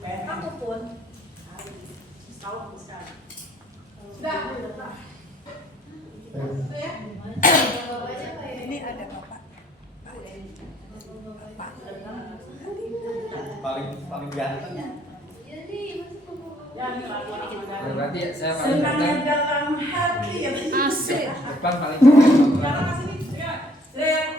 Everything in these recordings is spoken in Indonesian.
PNM. Aku pun setahun sekarang. Sudah. Ini ada bapak. paling ganteng. Berarti saya paling Senangnya ganteng. dalam hati ya. Asik. Depan paling ganteng.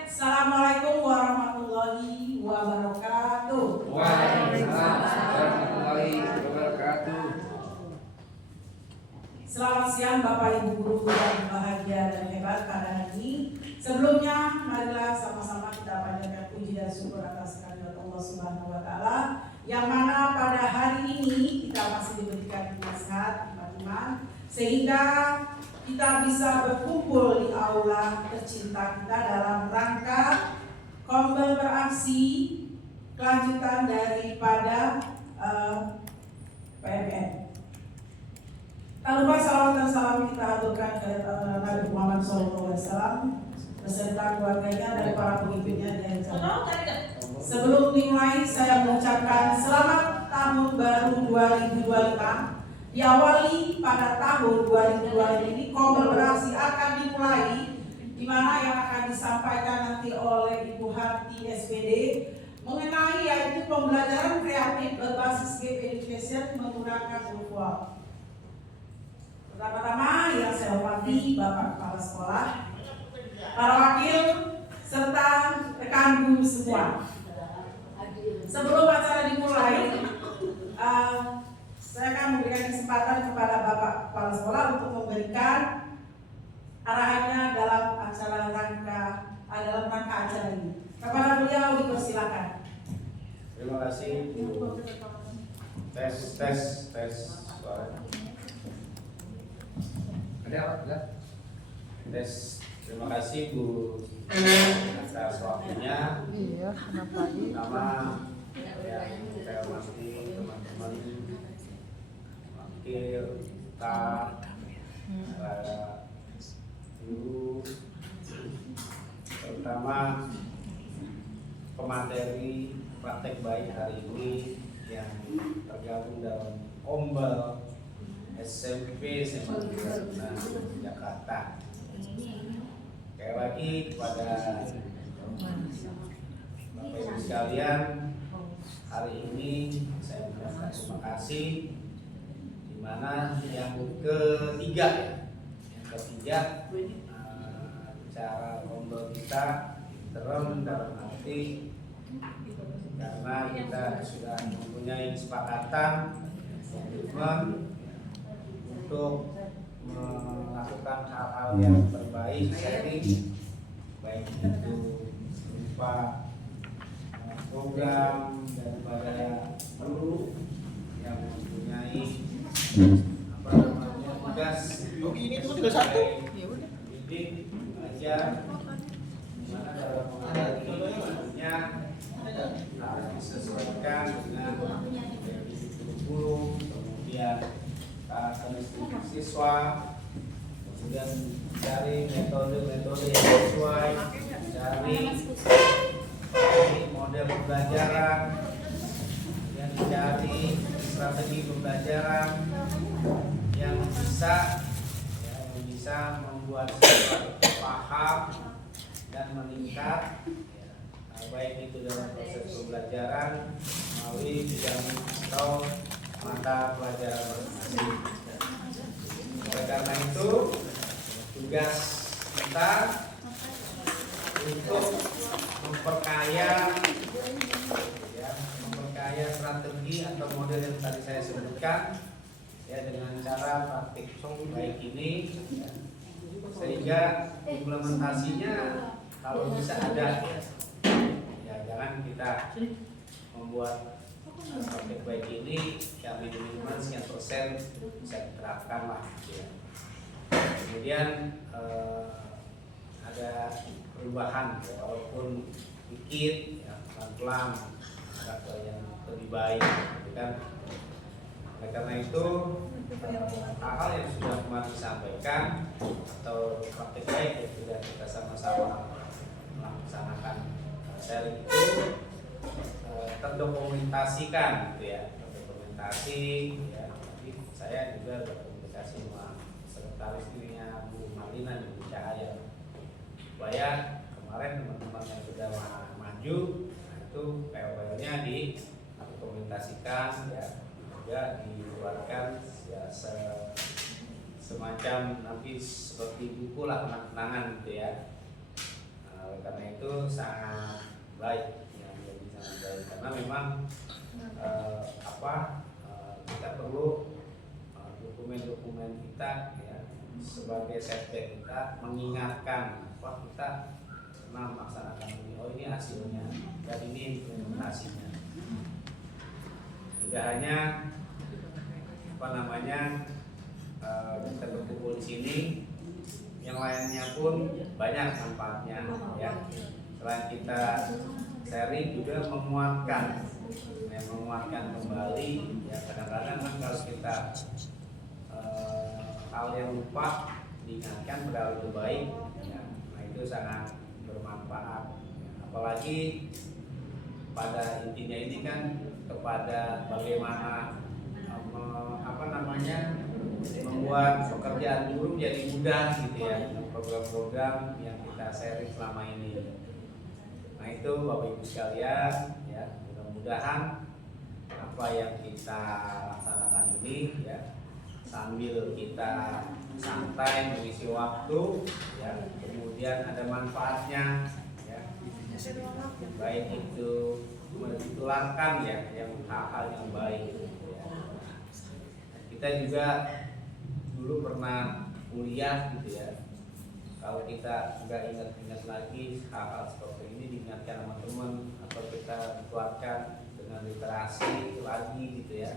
Assalamualaikum warahmatullahi wabarakatuh. Waalaikumsalam warahmatullahi wabarakatuh. Selamat siang Bapak Ibu guru yang bahagia dan hebat pada hari ini. Sebelumnya marilah sama-sama kita panjatkan puji dan syukur atas kehadirat Allah Subhanahu wa taala yang mana pada hari ini kita masih diberikan nasihat iman sehingga kita bisa berkumpul di aula tercinta kita dalam rangka Kombel Beraksi kelanjutan daripada PMN. Tak lupa salawat dan salam kita aturkan ke Nabi Muhammad SAW beserta keluarganya dan para pengikutnya dari sana. Sebelum dimulai saya mengucapkan selamat tahun baru 2025. Diawali pada tahun 2025 ini Kombel Beraksi akan dimulai, di mana yang akan disampaikan nanti oleh Ibu Harti SPD mengenai yaitu pembelajaran kreatif berbasis game education menggunakan virtual. Pertama-tama yang saya hormati Bapak Kepala Sekolah, para wakil, serta rekan guru semua. Sebelum acara dimulai, saya akan memberikan kesempatan kepada Bapak Kepala Sekolah untuk memberikan arahannya dalam rangka acara ini. Kepada beliau dipersilakan. Terima kasih Bu. Tes suara. Ada? Tes. Terima kasih Bu atas waktunya. Iya, kenapa ini? Pertama yang saya hormati teman-teman wakil, staf, para guru, terutama pemateri praktek baik hari ini yang tergabung dalam Kombel SMP SMA Jakarta. Sekali lagi kepada Bapak Ibu sekalian, hari ini saya mengucapkan terima kasih, di mana yang ketiga cara Kombel kita terem dalam arti karena kita sudah mempunyai kesepakatan komitmen untuk melakukan hal-hal yang terbaik sharing, baik itu berupa program daripada guru yang mempunyai tugas didik, belajar, dimana dalam mengajarnya harus disesuaikan dengan guru, kemudian siswa, kemudian cari metode-metode yang sesuai, cari model pembelajaran, yang dicari strategi pembelajaran yang bisa membuat siswa paham dan meningkat, baik itu dalam proses pembelajaran melalui bidang atau mata pelajaran masing-masing. Oleh karena itu, tugas kita untuk memperkaya strategi atau model yang tadi saya sebutkan dengan cara praktik baik ini, sehingga implementasinya kalau bisa ada, jangan kita membuat praktik baik ini yang minimal sekian persen bisa diterapkan lah. Kemudian ada perubahan, walaupun dikit, pelan-pelan, ada yang lebih baik, kan? Oleh karena itu hal-hal yang sudah kemarin disampaikan atau praktik baik yang sudah kita sama-sama melaksanakan sharing itu terdokumentasikan, gitu ya, kasih ya. Jadi saya juga berkomunikasi sama sekretaris dirinya Bu Marlina dan Bu Cahaya supaya kemarin teman-teman yang sudah maju itu POL-nya didokumentasikan ya, juga dikeluarkan ya semacam nanti seperti buku lah kenang-kenangan gitu ya. Oleh karena itu sangat baik ya, jadi sangat baik karena memang kita perlu dokumen-dokumen kita ya sebagai setback kita mengingatkan bahwa kita pernah melaksanakan ini, oh ini hasilnya dan ini implementasinya. Tidak hanya kita berkumpul di sini, yang lainnya pun banyak manfaatnya ya. Selain kita sharing juga menguatkan kembali ya. Kadang-kadang kan kalau kita hal yang lupa diingatkan pada lebih baik ya. Nah itu sangat bermanfaat ya. Apalagi pada intinya ini kan kepada bagaimana membuat pekerjaan guru jadi mudah gitu ya, program-program yang kita sharing selama ini. Nah itu Bapak Ibu sekalian ya, mudah-mudahan apa yang kita laksanakan ini ya sambil kita santai mengisi waktu ya, kemudian ada manfaatnya ya, baik itu ditularkan ya yang hal-hal yang baik ya. Kita juga dulu pernah kuliah gitu ya, kalau kita nggak ingat-ingat lagi hal-hal seperti ini diingatkan sama teman atau kita dikuatkan dengan literasi lagi gitu ya.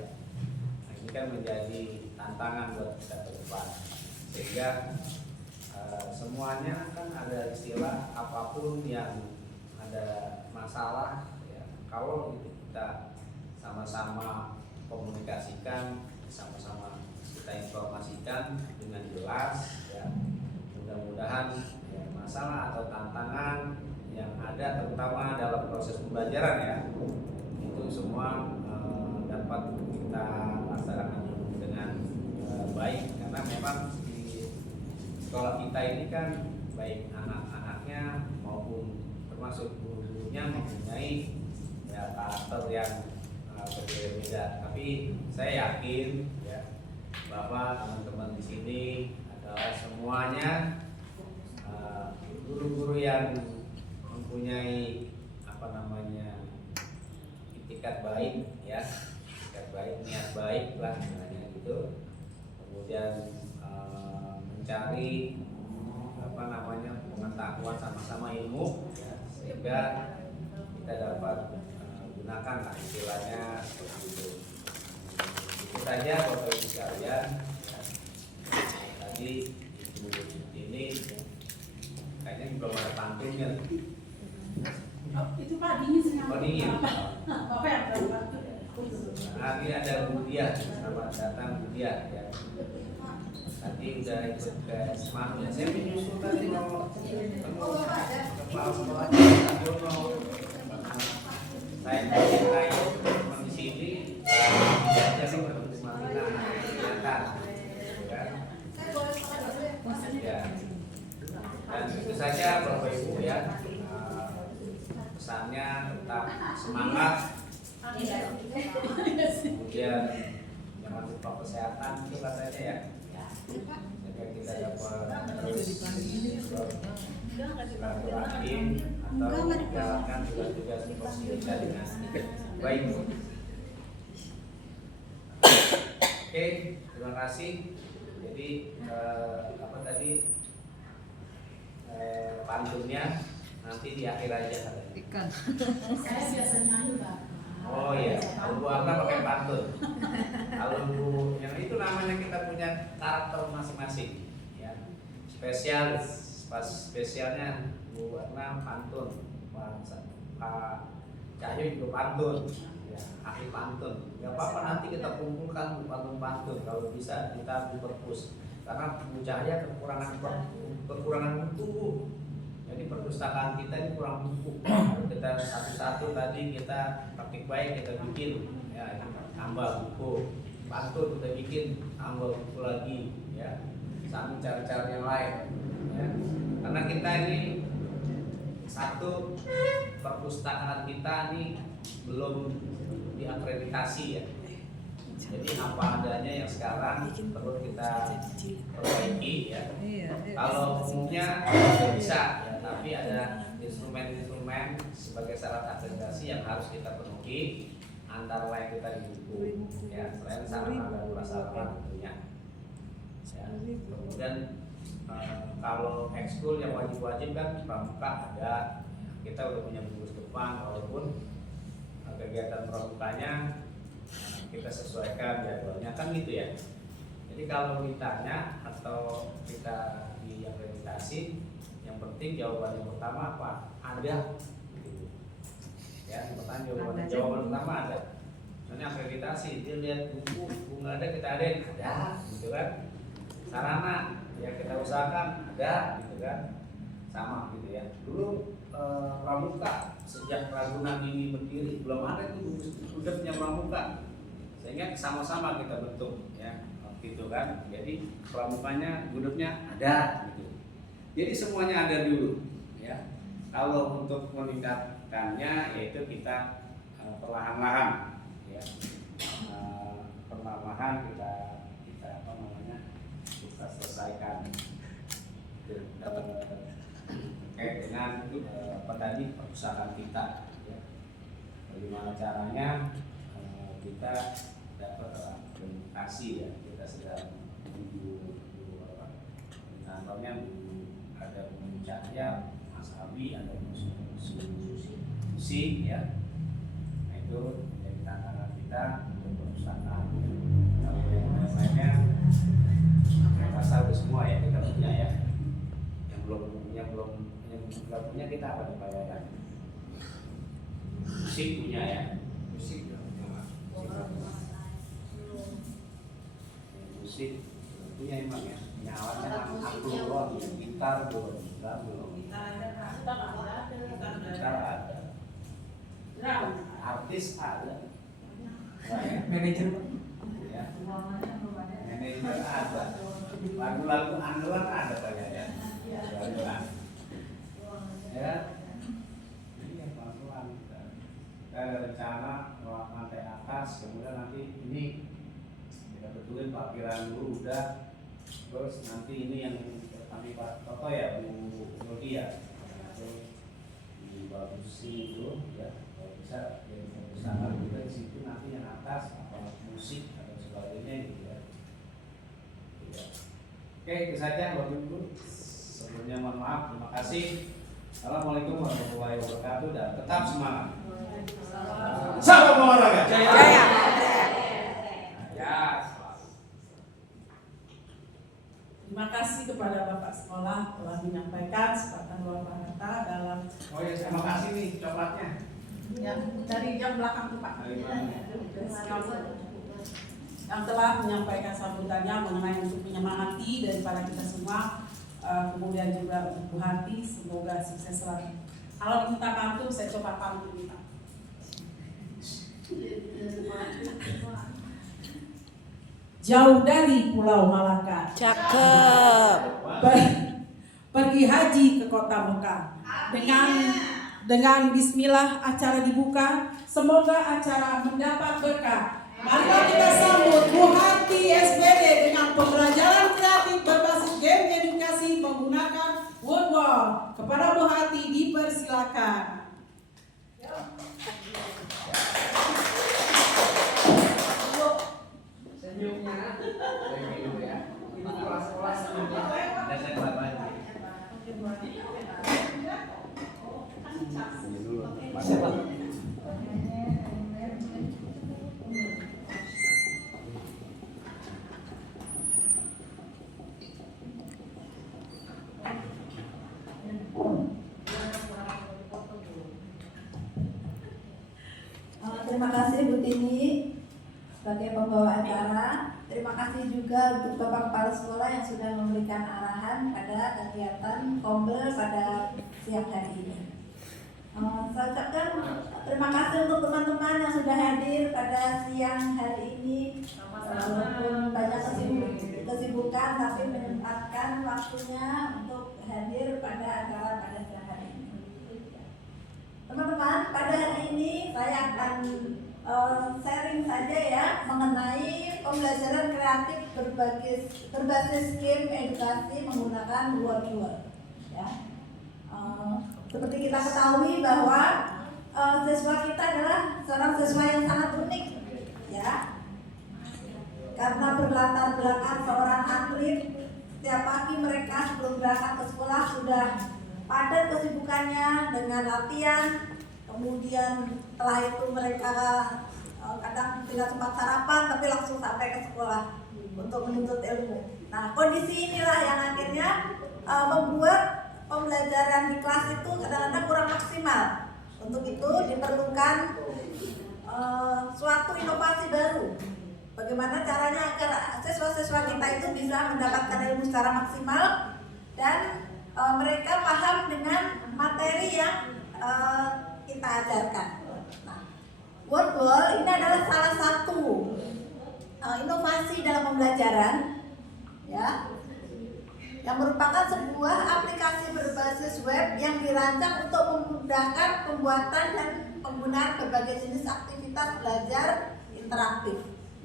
Nah, ini kan menjadi tantangan buat kita ke depan sehingga semuanya kan ada istilah apapun yang ada masalah ya, kalau kita sama-sama komunikasikan, sama-sama kita informasikan dengan jelas ya, mudah-mudahan ya, masalah atau tantangan yang ada terutama dalam proses pembelajaran ya itu semua dapat kita laksanakan dengan baik, karena memang di sekolah kita ini kan baik anak-anaknya maupun termasuk guru-gurunya mempunyai ya, karakter yang berbeda-beda. Tapi saya yakin ya bahwa teman-teman di sini adalah semuanya guru-guru yang mempunyai itikat baik ya, itikat baik, niat baik lah namanya gitu. Kemudian mencari pengetahuan sama-sama ilmu ya, sehingga kita dapat gunakan lah istilahnya seperti itu. Itu saja Bapak Ibu sekalian ya. Tadi Ibu ini kayaknya belum ada pantunnya. Oh, itu Pak dingin sekali. Oh dingin. Bapak yang berbantu. Nanti ada Budia, selamat datang Budia ya. Tadi udah ikut ke SMA ya. Saya menyusul tadi mau kepala sekolahnya saya teman di sini jadi bertemu Marlina kelihatan ya. Dan itu saja Bapak Ibu ya, pesannya tetap semangat, kemudian jangan lupa kesehatan itu katanya ya, sehingga kita dapat terus silaturahim atau menjalankan tugas-tugas tupoksi kita dengan baik. Oke, terima kasih. Jadi pantunnya nanti di akhir aja katanya. Ikan. Saya biasa nyanyi Pak. Oh iya, kalau Bu Arna pakai pantun. Kalau Bu yang itu namanya kita punya karakter masing-masing ya. Spesialnya Bu Arna pantun, Pak Cahyo juga pantun ya, ahli pantun. Gak apa-apa nanti kita kumpulkan pantun-pantun, kalau bisa kita diperpus. Karena Bu Cahyo kekurangan buku. Jadi perpustakaan kita ini kurang buku. Kita satu-satu tadi kita praktik baik kita bikin ya. ya tambah buku, pantun kita bikin tambah buku lagi, ya, sambil cara-cara yang lain, ya. Karena kita ini satu, perpustakaan kita ini belum diakreditasi ya. Jadi apa adanya yang sekarang perlu kita perbaiki ya. Kalau umumnya bisa ya, tapi ada instrumen-instrumen sebagai syarat akreditasi yang harus kita penuhi, antara lain kita di buku ya, selain sarana dan prasarana tentunya. Ya. Kemudian kalau ekskul yang wajib-wajib kan pramuka ada, kita udah punya buku depan, walaupun kegiatan pramukanya kita sesuaikan jadwalnya kan gitu ya. Jadi kalau ditanya atau kita diakreditasi, yang penting jawaban yang pertama apa? Ada. Gitu. Ya, yang pertama jawaban pertama ada. Soalnya akreditasi, dia lihat buku nggak ada, kita ada, gitu kan. Sarana ya kita usahakan ada, gitu kan. Sama gitu ya. Dulu pramuka sejak Ragunan ini berdiri belum ada tuh udah punya pramuka, sehingga sama-sama kita bentuk ya gitu kan. Jadi pramukanya gudupnya ada gitu. Jadi semuanya ada dulu ya. Kalau untuk meningkatkannya yaitu kita perlahan-lahan ya, perlahan-lahan kita apa namanya, kita selesaikan terkait dengan apa tadi, perpustakaan kita ya. Bagaimana caranya kita dapat akreditasi ya. Kita sedang menuju kantornya, ada Bu Cahya, Mas Abi, ada Susi ya. Nah itu menjadi tantangan kita untuk perpustakaan. Kalau yang lainnya saya rasa udah semua ya kita punya ya. Yang belum punya kita akan upayakan. Musik punya ya. Musik punya emang ya, punya alatnya angklung doang, gitar belum, gitar ada, artis ada, Manajer ya, manajer ada, lagu-lagu andalan ada kayaknya, ya, ini yang pelan-pelan kita ada rencana lantai atas, kemudian nanti ini kita betulin parkiran dulu udah, terus nanti ini yang kami foto ya Bu Rodia, dibagusin dulu ya, kalau bisa jadi perpustakaan kita di situ, nanti yang atas apa musik atau sebagainya gitu ya. Oke, itu saja Bapak Ibu. Sebelumnya mohon maaf, terima kasih. Assalamualaikum warahmatullahi wabarakatuh dan tetap semangat. Salam olahraga. Jaya. Terima kasih kepada Bapak Sekolah telah menyampaikan sepatah luar biasa dalam. Oh ya, terima kasih nih coklatnya. Ya, dari yang belakang tuh Pak. Dari mana? Yang telah menyampaikan sambutannya mengenai untuk menyemangati daripada kita semua, kemudian juga untuk Bu Hati, semoga sukses selalu. Kalau diminta pantun, saya coba pantun nih Pak. Jauh dari Pulau Malaka, Cakep. pergi haji ke kota Mekah. Dengan bismillah acara dibuka, semoga acara mendapat berkah. Marilah kita sambut Bu Hati SPD dengan pembelajaran kreatif berbasis game edukasi menggunakan Woodwall. Kepada Bu Hati dipersilakan. senyumnya kayak gitu ya. Ini kelas-kelas senyumnya. Ada saya keluar lagi. Masih Pak. Terima kasih Bu Tini sebagai pembawa acara. Terima kasih juga untuk Bapak Kepala Sekolah yang sudah memberikan arahan pada kegiatan Kombel pada siang hari ini. Saya ucapkan terima kasih untuk teman-teman yang sudah hadir pada siang hari ini. Walaupun banyak kesibukan, tapi menyempatkan waktunya untuk hadir pada acara pada siang hari ini. Teman-teman, pada hari ini saya akan sharing saja ya mengenai pembelajaran kreatif berbasis game edukasi menggunakan word. Ya. Seperti kita ketahui bahwa siswa kita adalah seorang siswa yang sangat unik, ya. Karena berlatar belakang seorang atlet, setiap pagi mereka sebelum berangkat ke sekolah sudah padat kesibukannya dengan latihan. Kemudian setelah itu mereka kadang tidak sempat sarapan, tapi langsung sampai ke sekolah untuk menuntut ilmu. Nah, kondisi inilah yang akhirnya membuat pembelajaran di kelas itu kadang-kadang kurang maksimal. Untuk itu diperlukan suatu inovasi baru. Bagaimana caranya agar siswa-siswa kita itu bisa mendapatkan ilmu secara maksimal dan mereka paham dengan materi yang kita ajarkan. Nah, Wordwall ini adalah salah satu inovasi dalam pembelajaran, ya, yang merupakan sebuah aplikasi berbasis web yang dirancang untuk memudahkan pembuatan dan penggunaan berbagai jenis aktivitas belajar interaktif.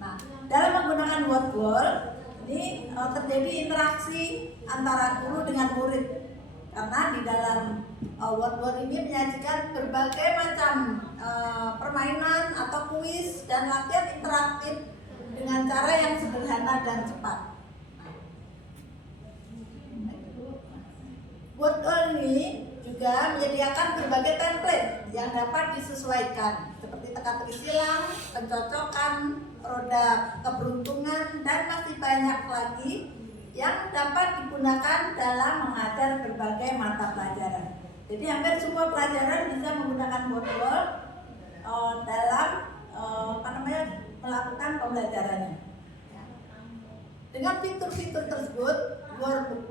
Nah, dalam menggunakan Wordwall ini terjadi interaksi antara guru dengan murid, karena di dalam Wordwall ini menyajikan berbagai macam permainan atau kuis dan latihan interaktif dengan cara yang sederhana dan cepat. Wordwall ini juga menyediakan berbagai template yang dapat disesuaikan, seperti teka-teki silang, pencocokan, roda keberuntungan, dan masih banyak lagi yang dapat digunakan dalam mengajar berbagai mata pelajaran. Jadi hampir semua pelajaran bisa menggunakan Wordwall dalam melakukan pembelajarannya. Dengan fitur-fitur tersebut,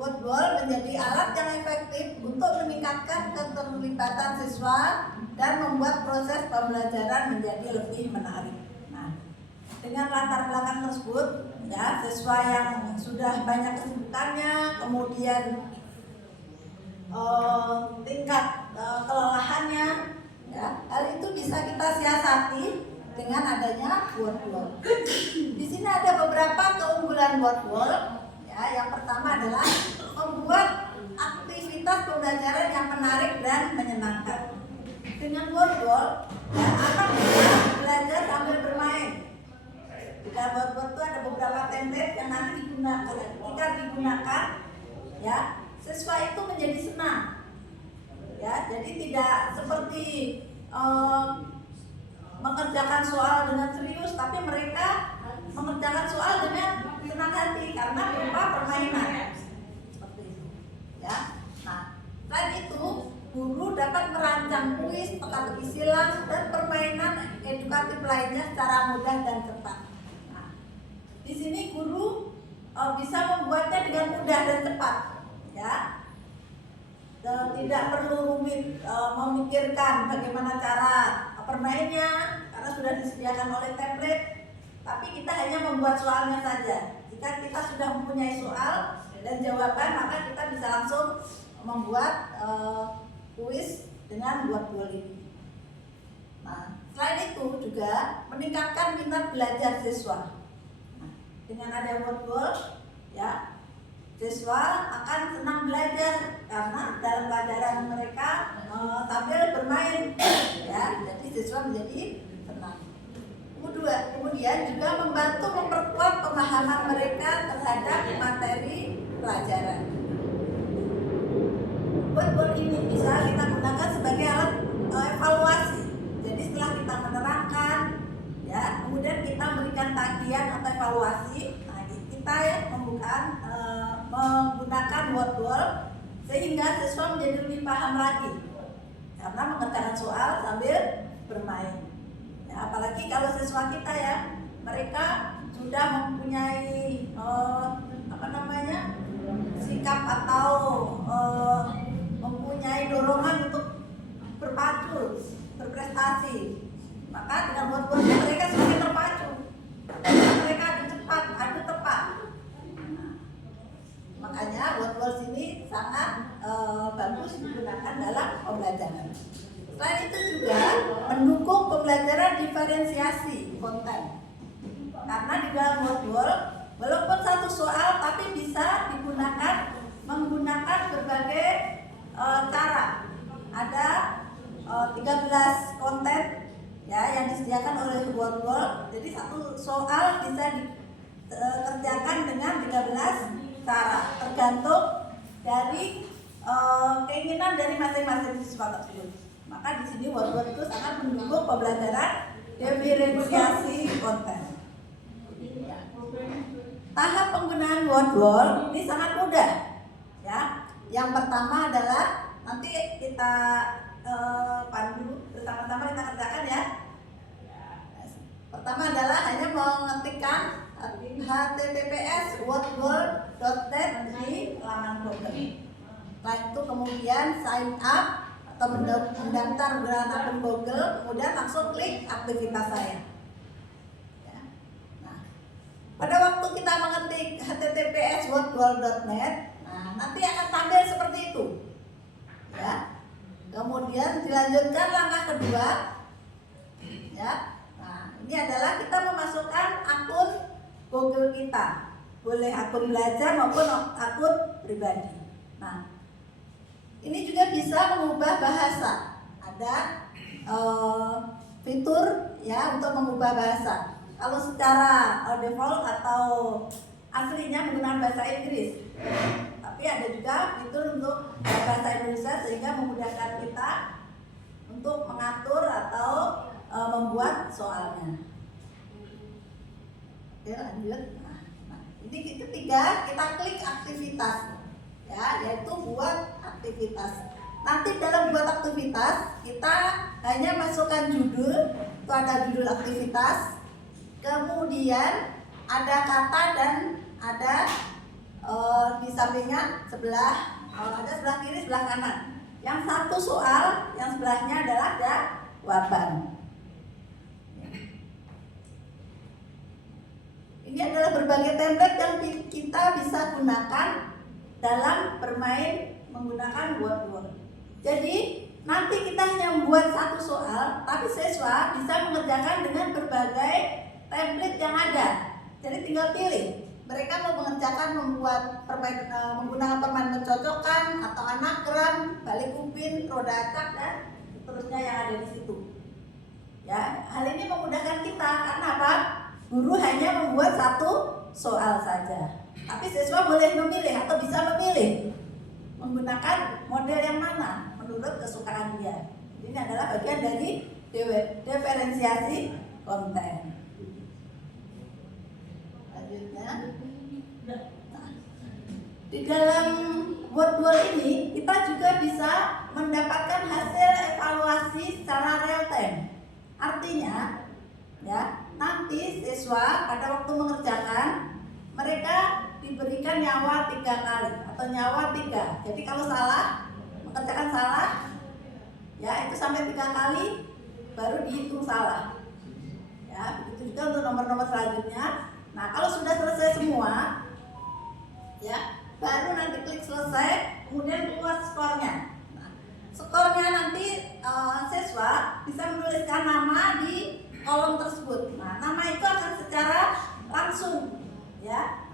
Wordwall menjadi alat yang efektif untuk meningkatkan keterlibatan siswa dan membuat proses pembelajaran menjadi lebih menarik. Nah, dengan latar belakang tersebut, ya, siswa yang sudah banyak kesibukannya, kemudian tingkat kelelahannya, ya, hal itu bisa kita siasati dengan adanya Wordwall. Di sini ada beberapa keunggulan Wordwall. Ya, yang pertama adalah membuat aktivitas pembelajaran yang menarik dan menyenangkan. Dengan Wordwall, ya, anak bisa belajar sambil bermain. Di dalam Wordwall itu ada beberapa template yang nanti digunakan. Ketika digunakan, ya, siswa itu menjadi senang. Ya, jadi tidak seperti mengerjakan soal dengan serius, tapi mereka mengerjakan soal dengan senang hati karena berupa permainan. Seperti itu. Ya. Nah, selain itu, guru dapat merancang kuis, teka-teki silang, dan permainan edukatif lainnya secara mudah dan cepat. Nah, di sini guru bisa membuatnya dengan mudah dan cepat, ya. Tidak perlu rumit memikirkan bagaimana cara permainnya karena sudah disediakan oleh template, tapi kita hanya membuat soalnya saja. Jika kita sudah mempunyai soal dan jawaban, maka kita bisa langsung membuat kuis dengan Wordwall ini. Nah, selain itu juga meningkatkan minat belajar siswa. Nah, dengan ada Wordwall, ya, siswa akan senang belajar karena dalam pelajaran mereka sambil bermain, ya, jadi siswa menjadi senang. Kemudian juga membantu memperkuat pemahaman mereka terhadap materi pelajaran. Wordwall ini bisa kita gunakan sebagai alat evaluasi. Jadi setelah kita menerangkan, ya, kemudian kita memberikan tagihan atau evaluasi. Nah, kita ya menggunakan Wordwall sehingga siswa menjadi lebih paham lagi karena mengerjakan soal sambil bermain. Ya, apalagi kalau siswa kita, ya, mereka sudah mempunyai sikap atau mempunyai dorongan untuk berpacu, berprestasi. Maka dengan word-wordnya mereka semakin terpacu. Mereka adu cepat, adu tepat. Makanya word-word ini sangat bagus digunakan dalam pembelajaran. Selain itu juga mendukung pembelajaran diferensiasi konten. Karena di dalam word-word walaupun satu soal tapi bisa digunakan menggunakan berbagai cara. Ada 13 konten ya yang disediakan oleh word-word. Jadi satu soal bisa dikerjakan dengan 13 cara tergantung dari keinginan dari masing-masing siswa tersebut. Maka di sini word-word itu sangat mendukung pembelajaran diferensiasi konten. Tahap penggunaan word-word ini sangat mudah, ya. Yang pertama adalah nanti kita pandu bersama-sama kita kerjakan ya. Pertama adalah hanya mengetikkan https://wordword.net di laman Google. Setelah itu kemudian sign up atau mendaftar menggunakan akun Google, kemudian langsung klik aktivitas saya. Ya. Nah, pada waktu kita mengetik https://wordword.net, nah nanti akan tampil seperti itu. Ya. Kemudian dilanjutkan langkah kedua. Ya. Nah, ini adalah kita memasukkan akun Google kita. Boleh akun belajar maupun akun pribadi. Nah, ini juga bisa mengubah bahasa. Ada fitur ya untuk mengubah bahasa. Kalau secara default atau aslinya menggunakan bahasa Inggris. Tapi ada juga fitur untuk bahasa Indonesia sehingga memudahkan kita untuk mengatur atau membuat soalnya. Oke, lanjut. Nah, ini ketiga kita klik aktivitas. Ya, yaitu buat aktivitas. Nanti dalam buat aktivitas kita hanya masukkan judul, itu ada judul aktivitas, kemudian ada kata dan ada di sampingnya ada sebelah kiri sebelah kanan. Yang satu soal, yang sebelahnya adalah jawaban. Ini adalah berbagai template yang kita bisa gunakan dalam bermain menggunakan word-word. Jadi nanti kita hanya membuat satu soal, tapi siswa bisa mengerjakan dengan berbagai template yang ada. Jadi tinggal pilih. Mereka mau mengerjakan menggunakan permainan mencocokkan atau anagram, balik upin, roda acak dan seterusnya yang ada di situ. Ya, hal ini memudahkan kita karena apa? Guru hanya membuat satu soal saja. Tapi siswa boleh memilih atau bisa memilih menggunakan model yang mana menurut kesukaan dia. Ini adalah bagian dari diferensiasi konten. Selanjutnya, nah, di dalam word-word ini kita juga bisa mendapatkan hasil evaluasi secara real time. Artinya, ya nanti siswa pada waktu mengerjakan mereka diberikan nyawa 3 kali atau nyawa 3. Jadi kalau salah, mengerjakan salah, ya itu sampai 3 kali baru dihitung salah. Ya, begitu juga untuk nomor-nomor selanjutnya. Nah, kalau sudah selesai semua, ya baru nanti klik selesai, kemudian keluar skornya. Nah, skornya nanti siswa bisa menuliskan nama di kolom tersebut. Nah, nama itu akan secara langsung ya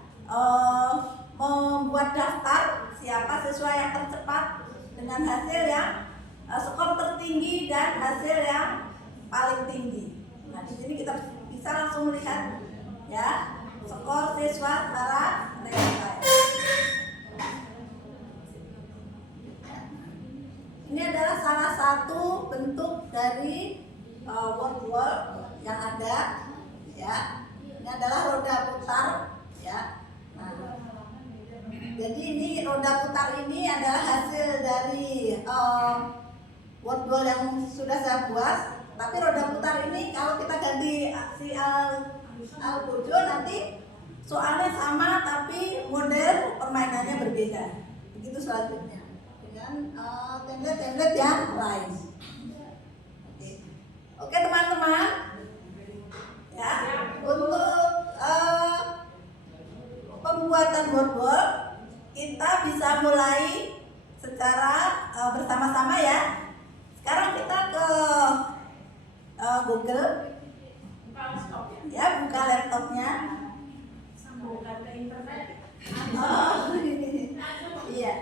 membuat daftar siapa siswa yang tercepat dengan hasil yang skor tertinggi dan hasil yang paling tinggi. Nah, di sini kita bisa langsung melihat ya skor siswa secara real time. Ini adalah salah satu bentuk dari word-word yang ada ya. Ini adalah roda putar ya. Nah, jadi ini roda putar ini adalah hasil dari word-word yang sudah saya buat. Tapi roda putar ini kalau kita ganti si Algojo nanti soalnya sama tapi model permainannya berbeda. Begitu selanjutnya dengan template-template yang lain. Oke teman-teman, ya untuk pembuatan boardwalk kita bisa mulai secara bersama-sama ya. Sekarang kita ke Google, Buka laptop ya. ya buka laptopnya. Sambungkan ke internet. Oh, iya. Iya.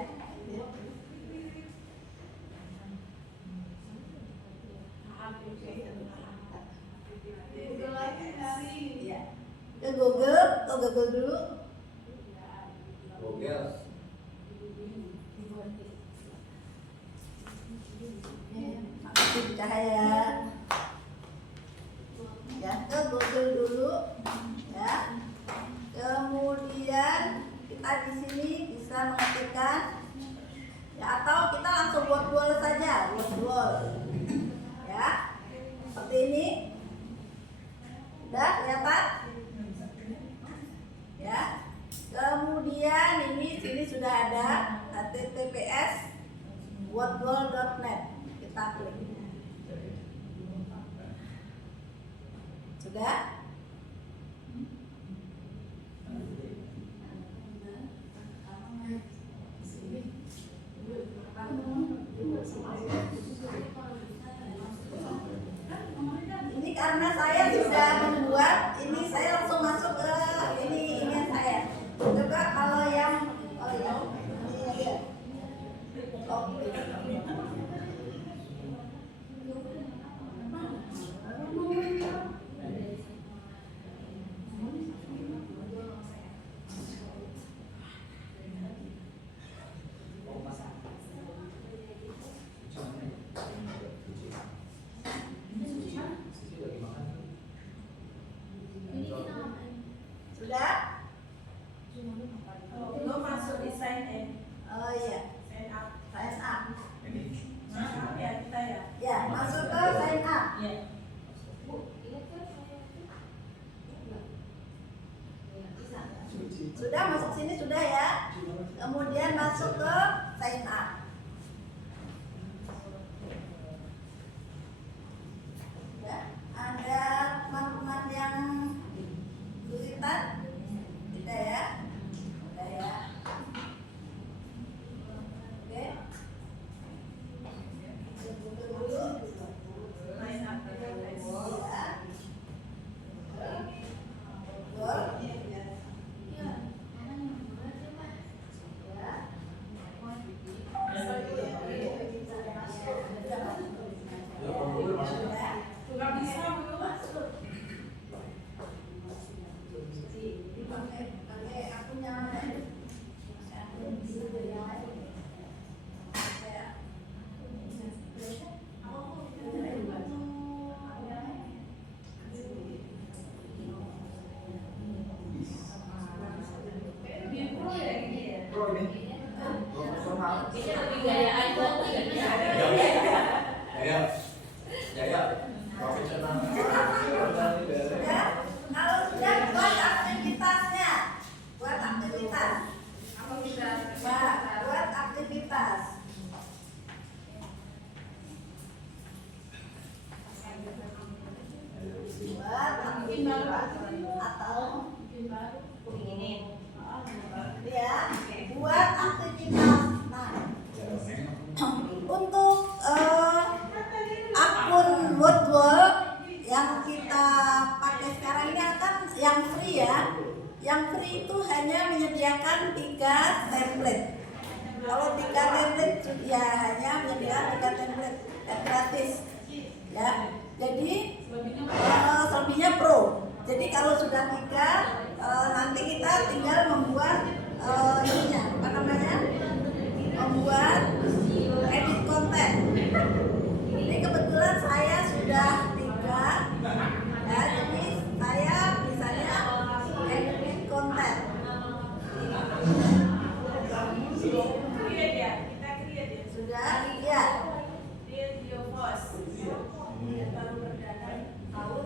Ke Google dulu. Google. Makasih Cahaya. Ya, ke Google dulu, ya. Kemudian kita di sini bisa mengetikkan, ya atau kita langsung word saja, word. Ya, seperti ini. Udah kelihatan? Ya. Kemudian ini sini sudah ada https wordwall.net. Kita klik. Sudah? Ini karena saya sudah membuat, ini saya langsung masuk ke ini email saya. Coba kalau yang ini aja. Oke. Sudah? Lo masuk di sign in. Oh iya, Sign up. sign up. Nah, ya kita ya. Ya, masuk ke sign up. Ya. Sudah masuk sini sudah ya. Kemudian masuk ke sign up. Ya, ada teman-teman yang kesulitan? Tidak ya? Tidak ya? Oke. Buka dulu. Sign up. Ya. Betul. Nggak bisa belum masuk. Pakai akunnya mana? Pro ini. Profesional. Jaya. Profesional. Ya, kalau sudah buat aktivitasnya, buat aktivitas. Buat aktivitas. Buat aktivitas atau ya, buat aktivitas. Nah, untuk akun Wordwall yang kita pakai sekarang ini akan yang free ya. Yang free itu hanya menyediakan 3 template. Kalau 3 template ya hanya menyediakan 3 template dan gratis. Ya. Jadi selebihnya pro. Jadi kalau sudah 3 nanti kita tinggal membuat ininya, apa namanya? Membuat edit konten. Ini kebetulan saya sudah 3 ya, jadi saya misalnya edit konten. Create ya, kita create ya. Sudah? Ya. Create your post. Baru perdana. Tahu?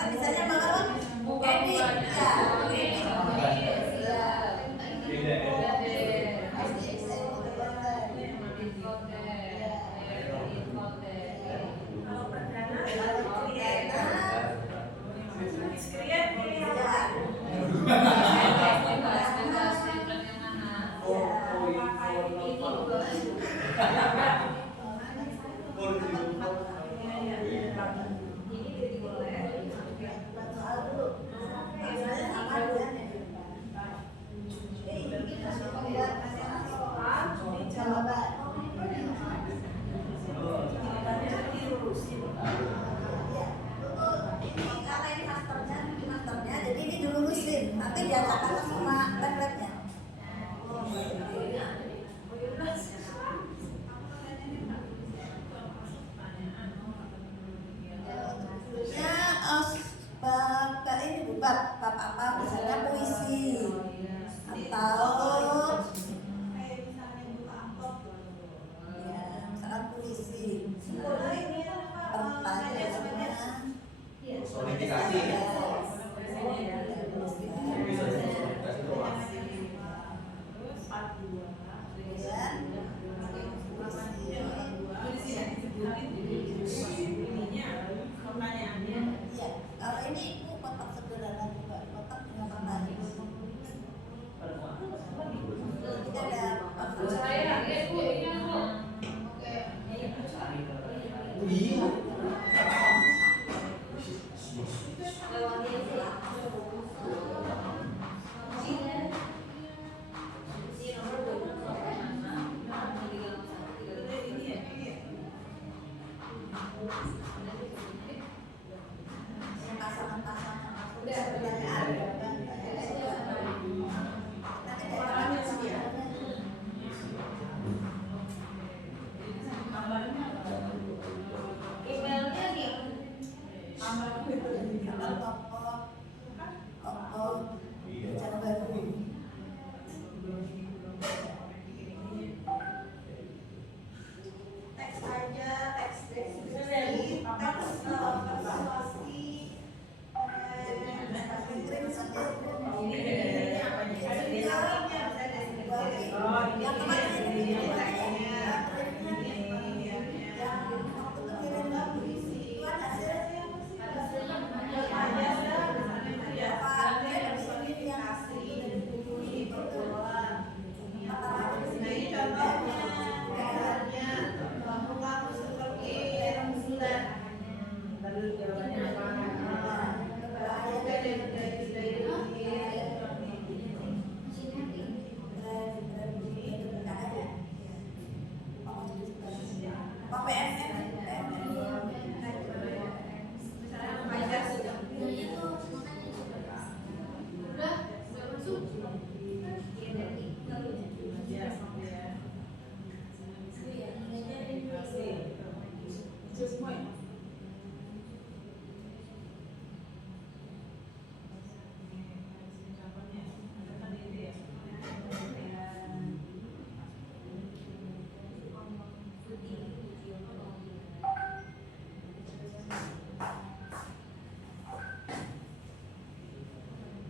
Kan misalnya malam edit, ya, edit. Ya. Beda ya. Pasti saya butuh konten. Kalau perdana, Kalau perdana, create pilih apa? soal dulu. Misalnya sama dua. Jawaban. Ya, betul. Ini karena ini masternya, jadi ini dilurusin. Nanti diadakan sama lab-labnya. Ya, bab ini bab apa? Misalnya puisi atau ya, misalnya puisi. Pertanyaannya Solidifikasi. Bisa solidifikasi doang. Iya, kalau ini itu kotak sederhana juga, kotak dengan pertanyaan. Kita ada Iya. pasangan-pasangan udah pertanyaan. Nanti ada tokoh bicara baru. Teks aja, teks deskripsi, teks persuasi, Yang kemarin ini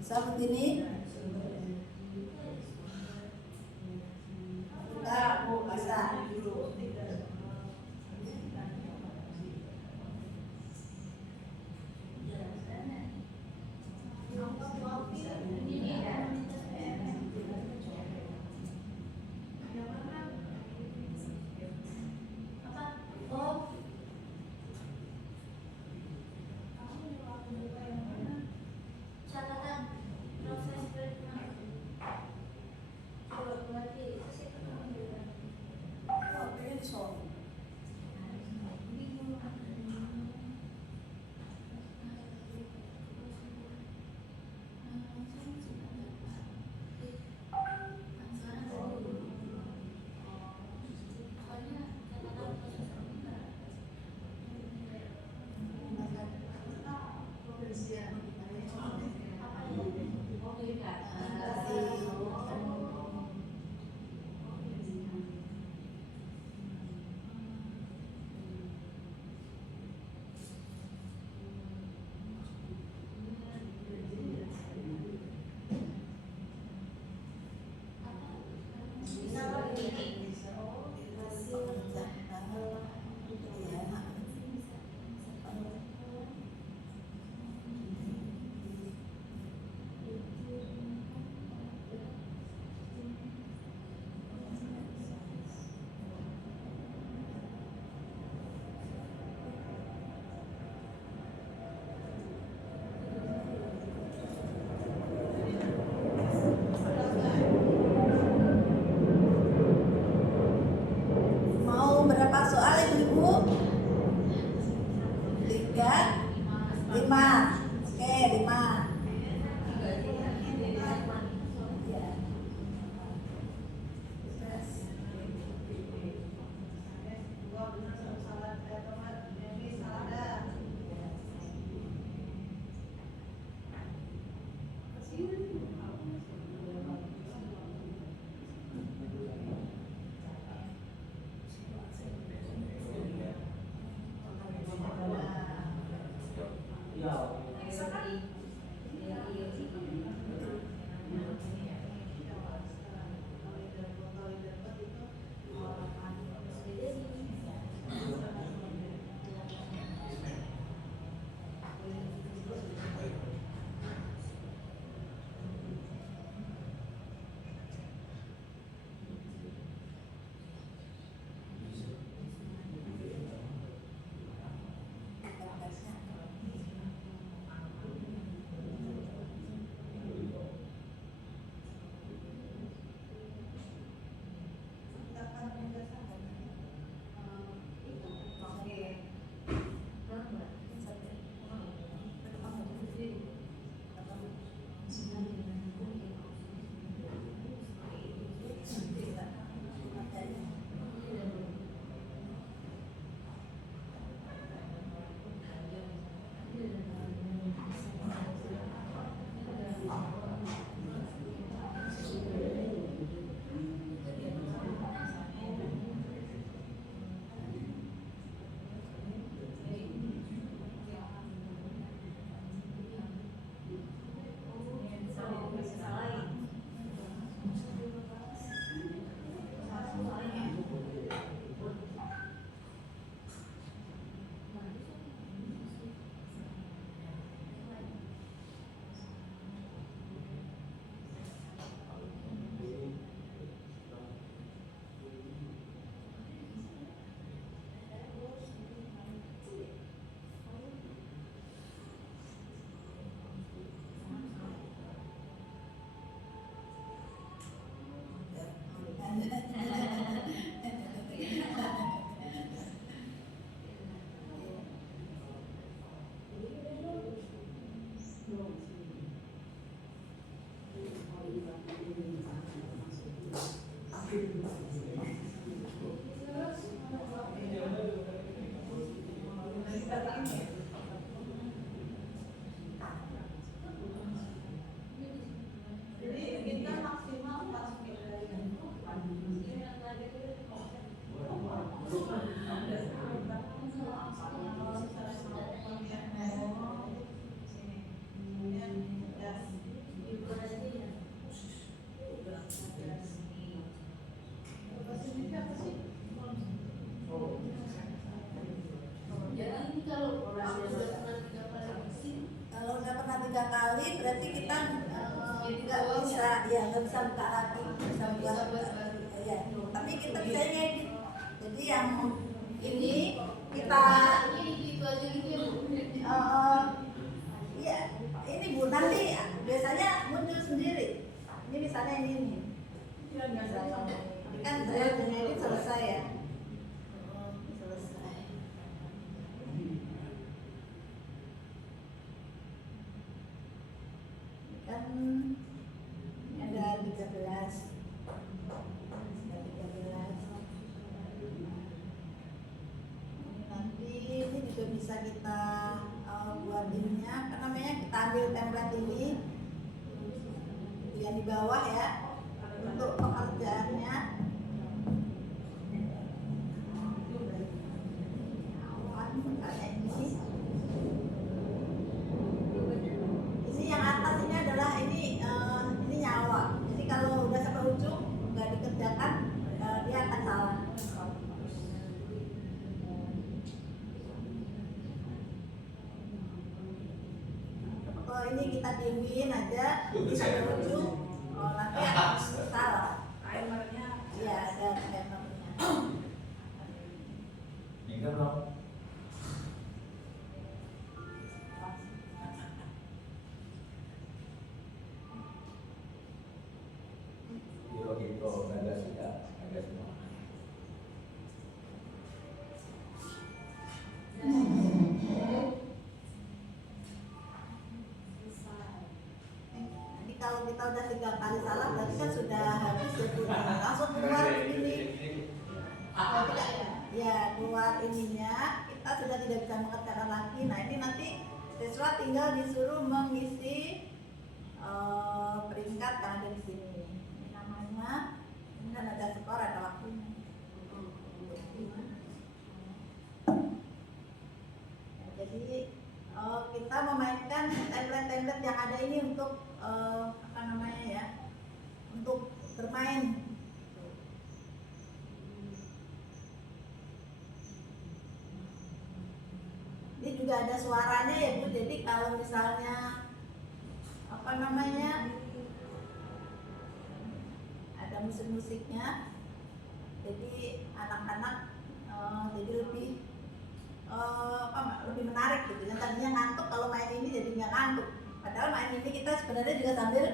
saat ini kita bisa catatan proses 5. Oke, 5. Kalau udah pernah 3 kali berarti kita nggak bisa, ya nggak bisa buka lagi, bisa buka ya. Tapi kita bisa ngedit. Jadi yang ini kita ya ini Bu, nanti biasanya muncul sendiri. Ini misalnya ini nih. Ini kan saya udah ngedit selesai ya. Kan ada 13 nanti ini juga bisa kita buat ininya, apa namanya, kita ambil template ini yang di bawah ya untuk pekerjaannya. Ini yang atas ini adalah ini nyawa. Jadi kalau udah sampai ujung nggak dikerjakan dia akan salah. Kalau ini kita diemin aja, ini sampai ujung, nanti akan salah. Timernya Iya, ada timernya. Ini belum. Gitu, agak sudah, agak semua. kalau kita udah 3 kali salah berarti kan sudah habis ya Bu. Langsung keluar begini. Kalau tidak ya keluar ininya, kita sudah tidak bisa mengerjakan lagi. Nah ini nanti siswa tinggal disuruh mengisi peringkat yang ada di sini. Ini namanya, ini kan ada skor, ada waktunya. Nah, jadi kita memainkan template-template yang ada ini untuk apa namanya ya, untuk bermain. Ini juga ada suaranya ya Bu, jadi kalau misalnya apa namanya ada musik-musiknya, jadi anak-anak jadi lebih lebih menarik gitu. Yang tadinya ngantuk kalau main ini jadi nggak ngantuk. Padahal main ini kita sebenarnya juga sambil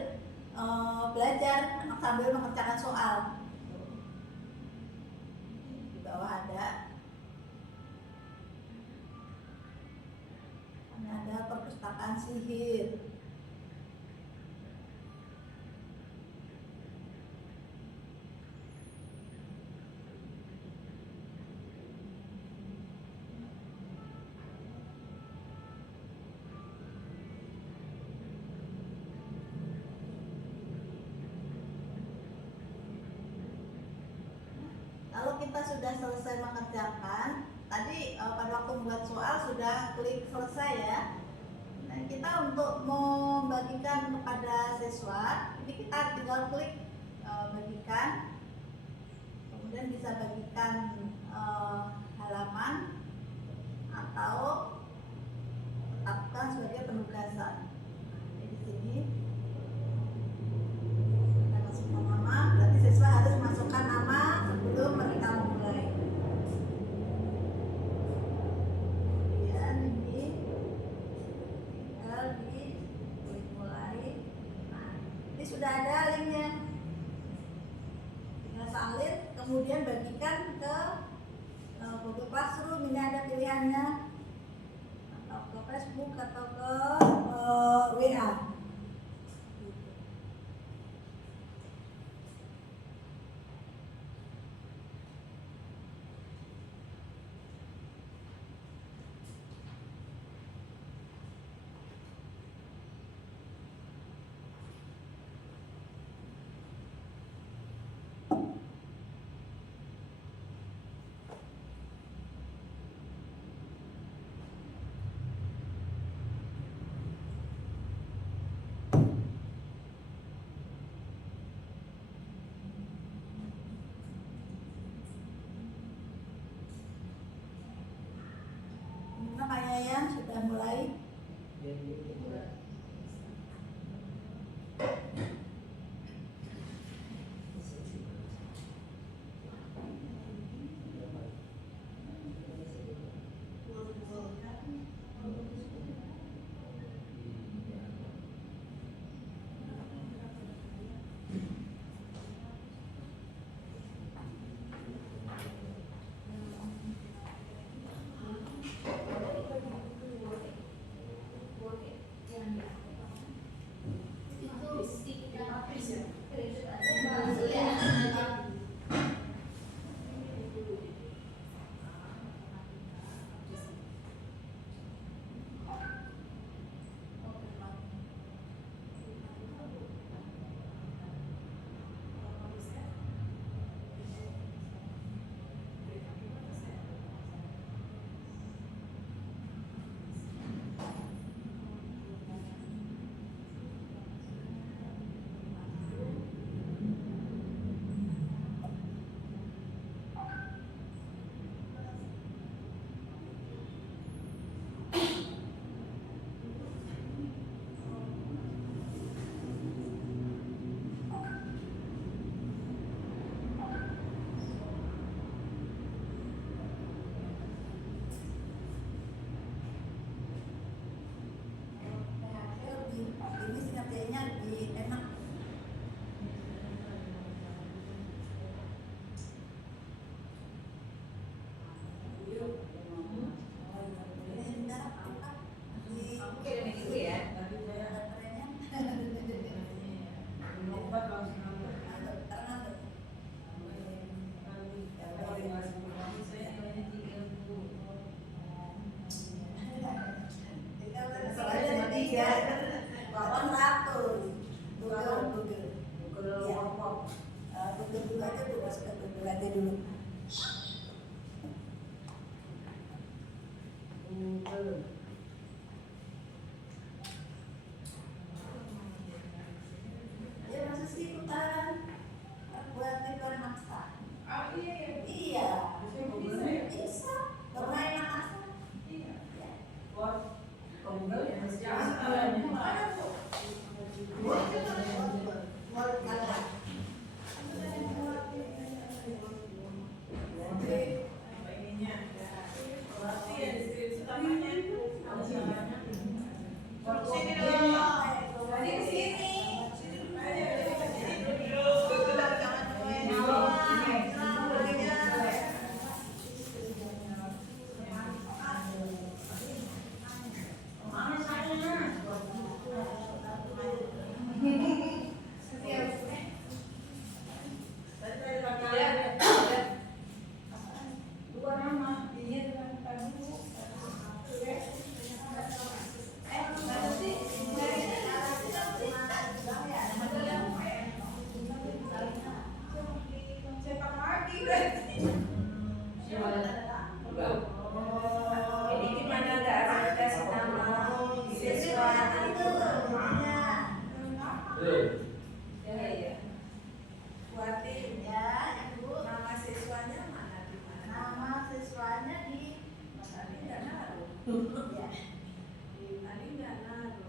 belajar, sambil mengerjakan soal. Di bawah ada perpustakaan sihir. Kalau kita sudah selesai mengerjakan, tadi pada waktu membuat soal sudah klik selesai ya. Nah, kita untuk membagikan kepada siswa, ini kita tinggal klik bagikan, kemudian bisa bagikan halaman atau tetapkan sebagai penugasan. Di sini kita masukkan nama, berarti siswa harus masukkan nama sebelum mereka memulai. Kemudian ini tinggal diklik mulai. Nah, ini sudah ada linknya. Tinggal salin, kemudian bagikan ke Google Classroom. Ini ada pilihannya, atau ke Facebook atau ke WA. Pak Yayan sudah mulai. Ini gimana nggak ada kasih nama siswa itu? Iya. Buatin Ya, Ibu. nama siswanya mana di mana? Nama siswanya di Tadi nggak naruh. ya. Tadi nggak naruh.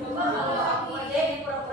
Coba kalau aku aja yang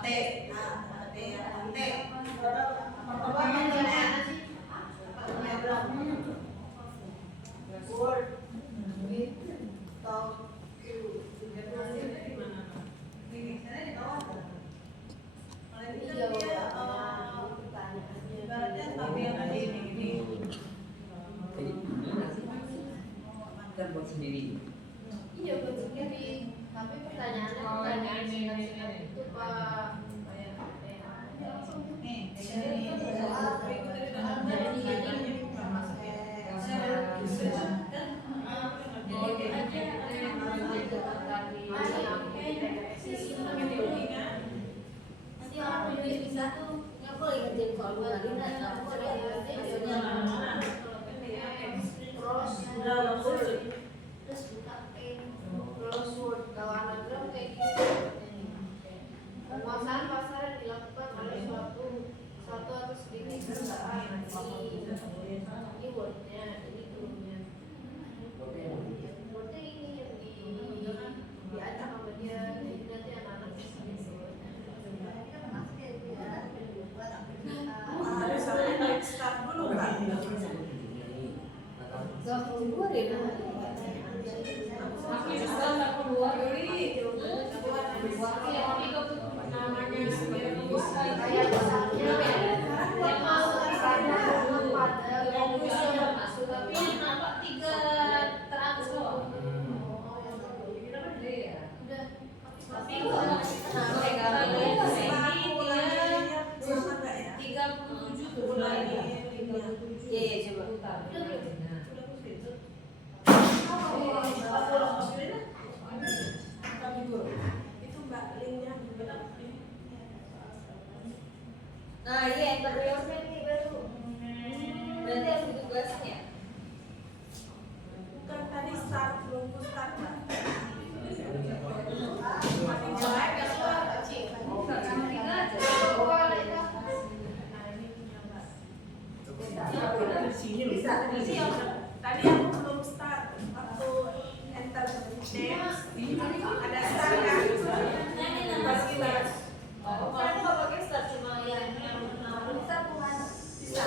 Ate. Ate ya, ate. Kita buat sendiri. Iya buat sendiri. Tapi pertanyaan singkat itu Pak nanti orang udah bisa tuh nggak boleh ngerjain soal luar terus buka crossword kalau anagram kayak gitu. Penguasaan pasar yang dilakukan oleh suatu atau sedikit perusahaan ini wordnya ini turunnya wordnya ini yang diajak sama dia jadi nanti anak-anak bisa gitu. Ada sampai naik start dulu kan? Gak keluar ya Nah, iya interiornya nih baru. Berarti harus ditugasin ya? Bukan tadi start, belum start Mbak. Tadi aku belum start waktu enter ada start kan? Pasti balas. Kalau nggak pakai start cuma yang start bukan bisa.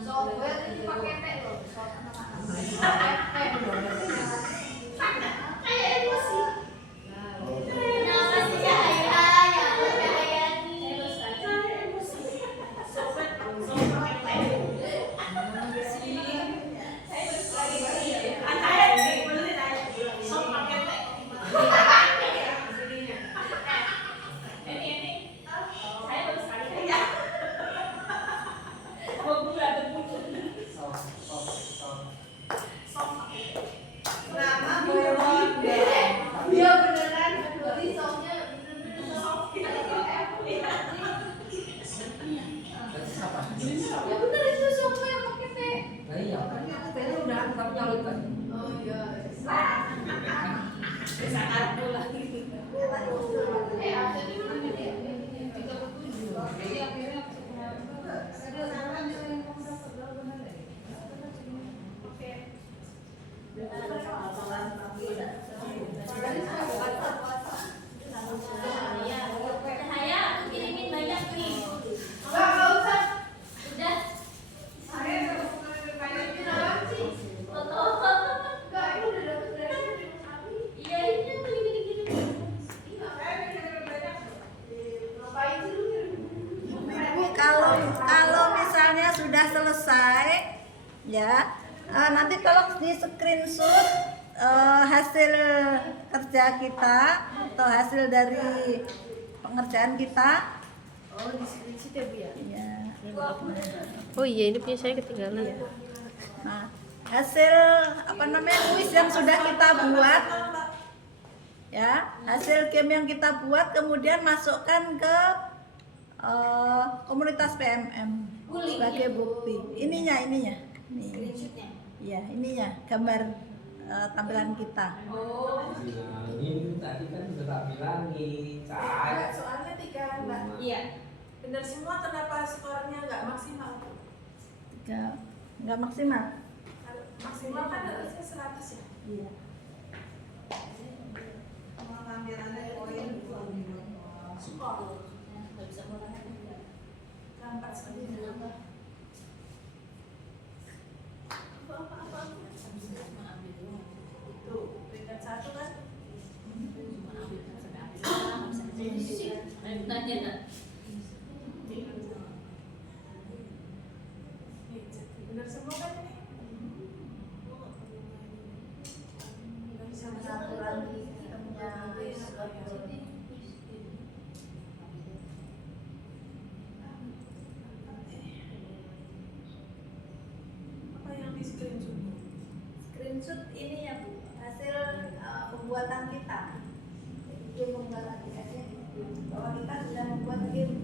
Software itu pakai T loh. Ya, nanti tolong di screenshot hasil kerja kita atau hasil dari pengerjaan kita. Oh, di screenshot ya Bu ya? Iya. Oh iya, ini punya saya ketinggalan. Iya. Nah, hasil kuis yang sudah kita buat, ya, hasil game yang kita buat kemudian masukkan ke komunitas PMM sebagai bukti. Ininya. Nih. Ya, ininya gambar tampilan kita. Oh. Ini tadi kan sudah tak bilangin, saya. Soalnya 3 Mbak. Iya. Benar semua, kenapa skornya nggak maksimal? 3. nggak maksimal. Maksimal kan harusnya 100 ya. Iya. Pengambilannya poin skor. Gampang sekali. Tuh, peringkat 1 kan? Benar semua kan ini? Bisa Pengaturan sistemnya. apa yang di screenshot? Screenshot ini ya Bu, hasil pembuatan kita. Itu membuat aplikasinya bahwa kita sudah membuat game.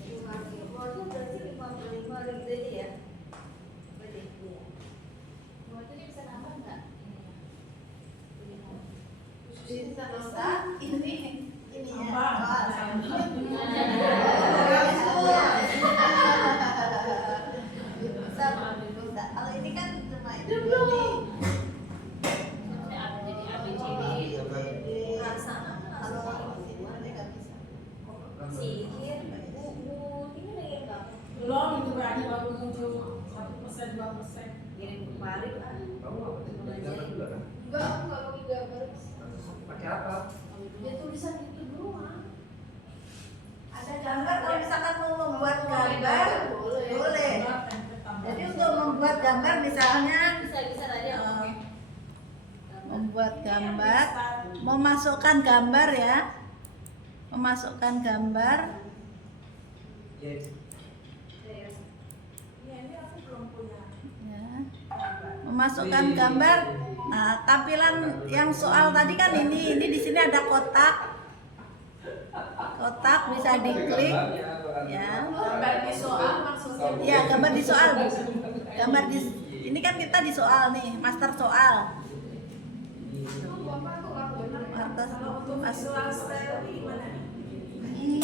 Itu berarti 55 gitu aja ya. Berarti iya. Bisa ini ya. Bisa. Kalau ini kan cuma ini. Belum itu berarti baru muncul 1%, 2%. Kamu apa tadi? Pakai gambar juga kan? Enggak, aku nggak pakai gambar. Pakai apa? Ya tulisan itu doang. Ada gambar, kalau misalkan mau membuat gambar boleh. Jadi untuk membuat gambar misalnya membuat gambar, memasukkan gambar ya, memasukkan gambar. Iya. Iya, ini aku belum punya. Ya. Memasukkan gambar. Nah, tampilan yang soal tadi kan ini di sini ada kotak. Kotak bisa diklik. Ya. Gambar di soal maksudnya. Iya, gambar di soal. Gambar di ini kan kita di soal nih, master soal. Master Kalau untuk visual style gimana? ini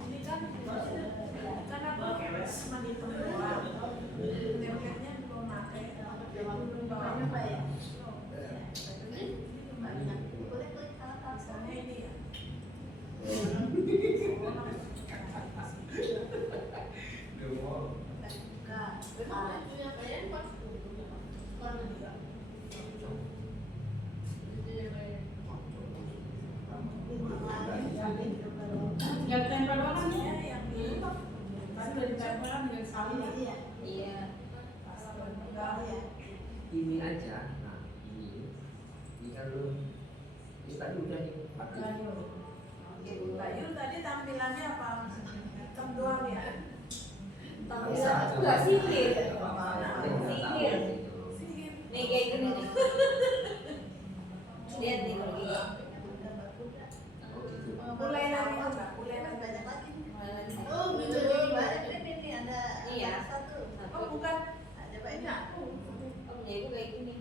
Ini kan aku cuma hitung doang. Templatenya belum pakai. Belum bawa. apa ya? Misalnya ini ya. Tinggal tempel doang kan ya? Iya, yang ini. Kan udah ditempel kan tinggal sekali ya? Iya. Ini aja. Nah, ini kalau ini tadi udah dipakai. Bayu tadi tampilannya apa? Hitam doang ya? Tampilan itu nggak sihir. Sihir. Nih kayak gini nih. Lihat nih kalau gitu. Mulai lagi enggak? Mulai lagi. Banyak lagi. Oh, gitu. Ini ada Iya. satu. Oh, bukan. Ada banyak. Ya itu kayak gini.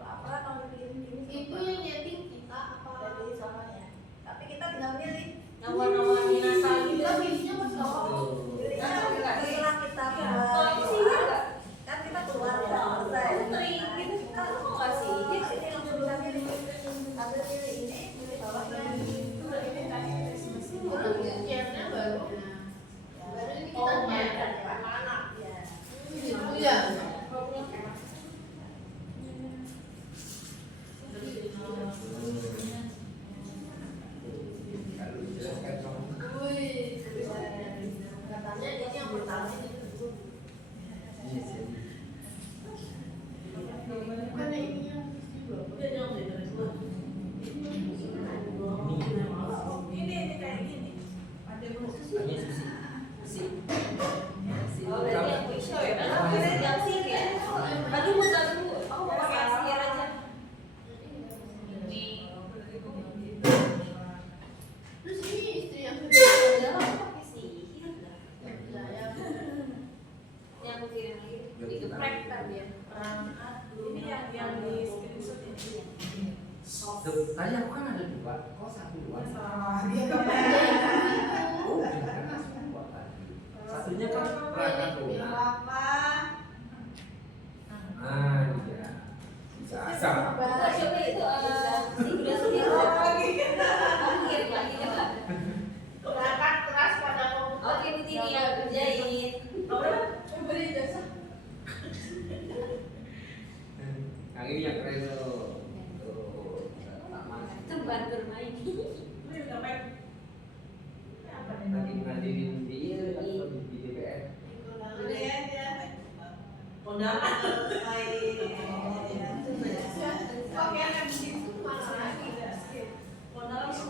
Apa kalau gini Itu yang nyeting kita apa? dari soalnya. Tapi kita tinggal milih. Nawar-nawarin asal gitu. Kita pilihnya pas Setelah kita kan kita keluar selesai. Kamu nggak sih? Ini langsung bisa milih. Ambil pilih ini, pilih bawah ini. Ini tadi Christmas. Jamnya baru. Baru ini kita nyet. Mana? Ya. Gitu ya. Kalau dijelaskan sama Wih. Katanya ini yang pertama ini. Bukan yang ini yang Ini kayak gini. Ada Oh, berarti yang pisau ya? Aku kira yang sihir ya. Tadi mau dulu. Aku mau pakai sihir aja. terus ini istri yang Udah lah, aku pakai sihir dah. Yang aku kirim lagi. Digeprek kan dia. ini yang di screenshot ini. Tadi aku kan ada dua, kok satu dua? Salah dia.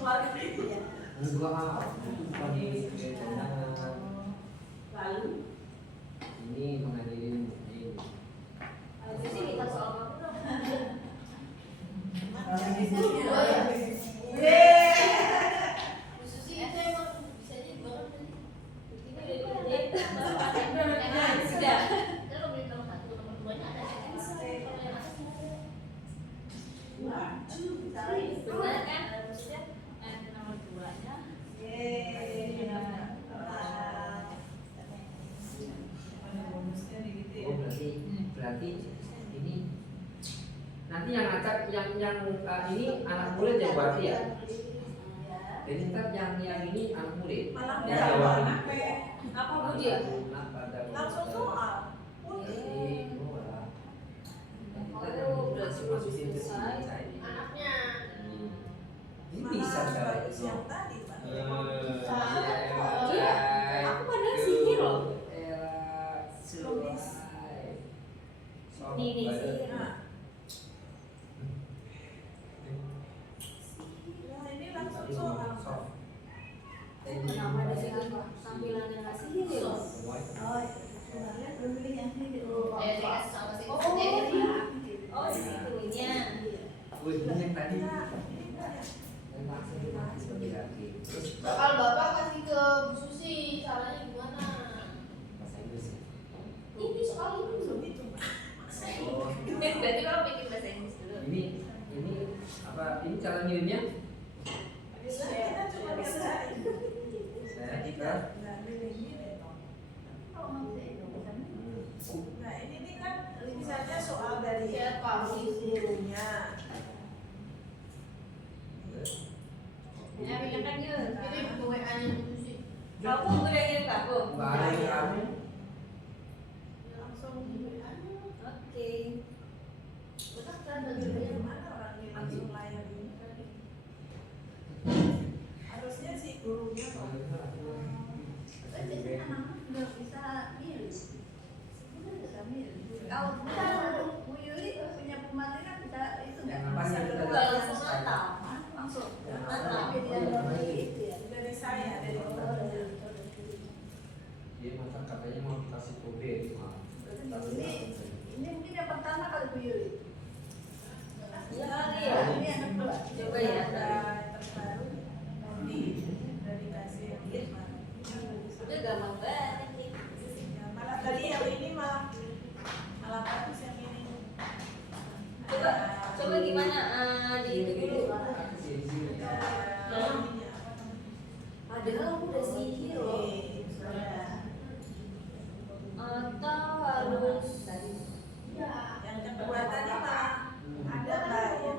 keluarga. Enggak, bukan Lalu, ini menghadirin ini. itu sih minta soal kamu dong. Oh ya. Bu Susi itu emang bisa jadi banget tadi. Sudah. Kita kalau beli nomor 1, nomor 2-nya ada second sale. Kalau yang atas nggak ada. Benar kan? Maksudnya nomor 2-nya. Oh berarti ini nanti yang acak yang ini anak murid ya berarti ya. Jadi ntar yang ini anak murid. Malah Yang tidak jawab. Apa Bu dia? langsung soal. Jadi, Oh, berarti masih selesai. Anaknya. Ini bisa Malah kan? yang tadi, Pak. Iya, aku padahal sihir loh. Nih sihir. Nah, ini langsung soal. Kenapa ada sihir tampilannya nggak sihir ya? Oh, sebenarnya belum pilih yang ini. Dikasih sama si Oh, Jadi. oh situnya. Wih, ini yang tadi. Nah, ini enggak ya? Terus Bakal Bapak kasih ke Bu Susi, caranya gimana? bahasa Inggris. Ini soal ini. Oh, Berarti kalau bikin bahasa Inggris dulu. ini apa? Ini cara ngirimnya? Kita cuma bisa Saya kita. Nah, milih-milih dong. Nah, ini kan misalnya soal dari Siapa? gurunya. Ya, kan yuk. Ini ke WA-nya Bu Susi. Kamu udah ngirim ke aku? Enggak ada yang kamu. Langsung di WA-nya. Oke. Betul kan dan Yang mana orang yang langsung layar ini kan? Harusnya si gurunya kok. Nggak bisa milih. Nggak bisa milih. Kalau bukan Bu Yuli punya pemateri kan bisa itu nggak Yang apa bisa sih kita kedua Nggak langsung langsung natal. langsung. Yang Natal apa? pilihan nomor itu ya. Dari saya, dari gurunya. Dia masa katanya mau kasih kode maaf. Ini mungkin yang pertama kali Bu Yuli. Iya kali ya. Ini yang kedua. Coba ya. Ada terbaru. Nanti udah dikasih yang ini. Udah gampang banget nih. Ya, malah tadi yang ini malah bagus yang ini. Coba gimana? Di itu dulu. Padahal aku udah sihir loh. Atau harus Yang kedua tadi malah ada mbak yang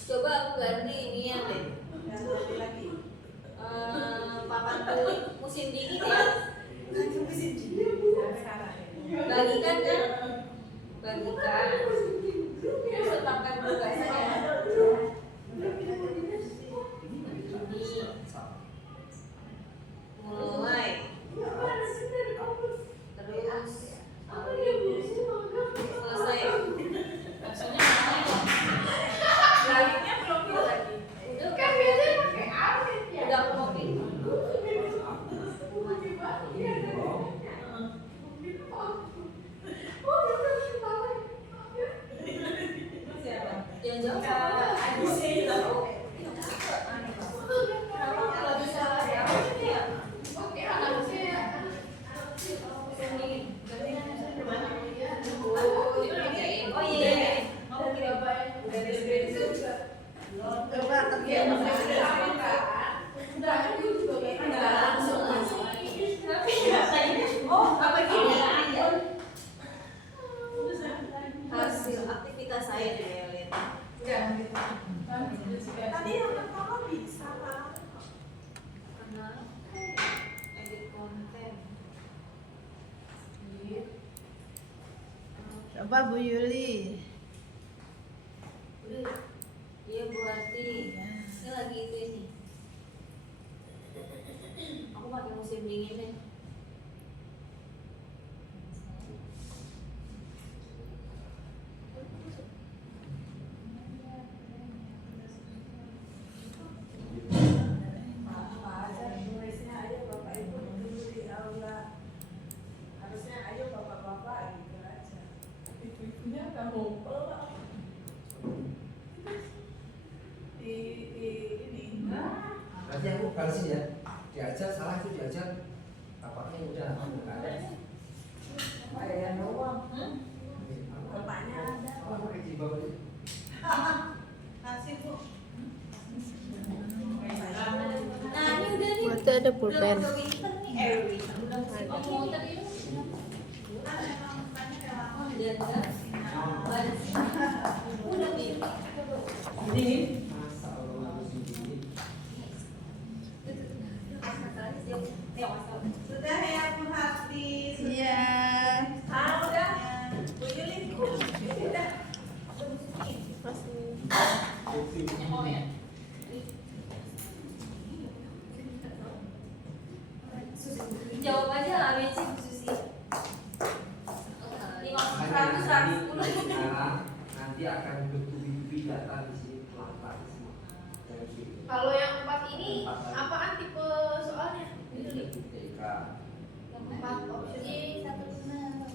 coba aku ganti ini ya deh. ganti lagi. Papan kulit musim dingin ya. Sekarang Bagikan kan? Bagikan. Terus letakkan juga saya. Mulai. Terus selesai. Maksudnya Lainnya belum bisa lagi. udah kan biasanya pakai arit ya. Udah aku mau bikin. Yang jauh Ada sih tahu. kalau bisa ya Oke, harusnya oh iya mau kirim Coba kerja oh apa gini hasil aktivitas saya deh lihat Tadi yang pertama bisa Pak. karena edit konten Coba Bu Yuli. udah iya berarti ini lagi itu ini aku pakai musim dingin deh nanti aku balesin ya. Diajar salah itu diajar bapaknya udah nggak ada. Bayar doang. Bapaknya ada. Oh, pakai jilbab aja. Kasih Bu. Nah ini udah nih. Berarti ada pulpen. Udah winter nih. Oh mau tadi ini. Udah enggak? Udah winter. Ini Masa Allah harus begini. Sudah ya Bu Hati. Iya. Udah. Bu Yuli. Udah. Jawab aja lah ABC Bu Susi. 500 Nanti akan bertubi-tubi data di sini pelan-pelan semua. Jangan gitu. Kalau yang 4 ini apaan tipe soalnya? Ini TK. Yang 4 option E 1 benar.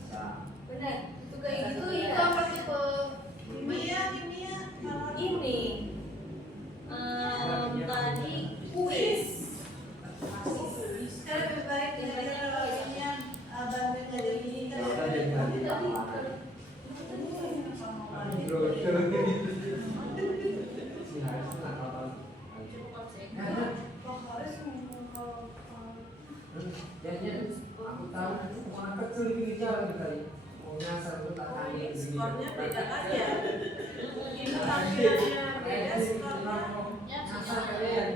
Benar. Itu kayak gitu itu apa tipe Kimia. Ini tadi kuis. Sekarang lebih baik belajar lawannya bantuin ngajar ini kan. Kita jadi nanti tambahan. Si Haris tuh nakal banget. Ya, aku tahu anak kecil di pinggir jalan tadi. Mau nyasar tuh tak tanya. Skornya beda kan ya. Ini tampilannya beda skornya. Nyasar kalian.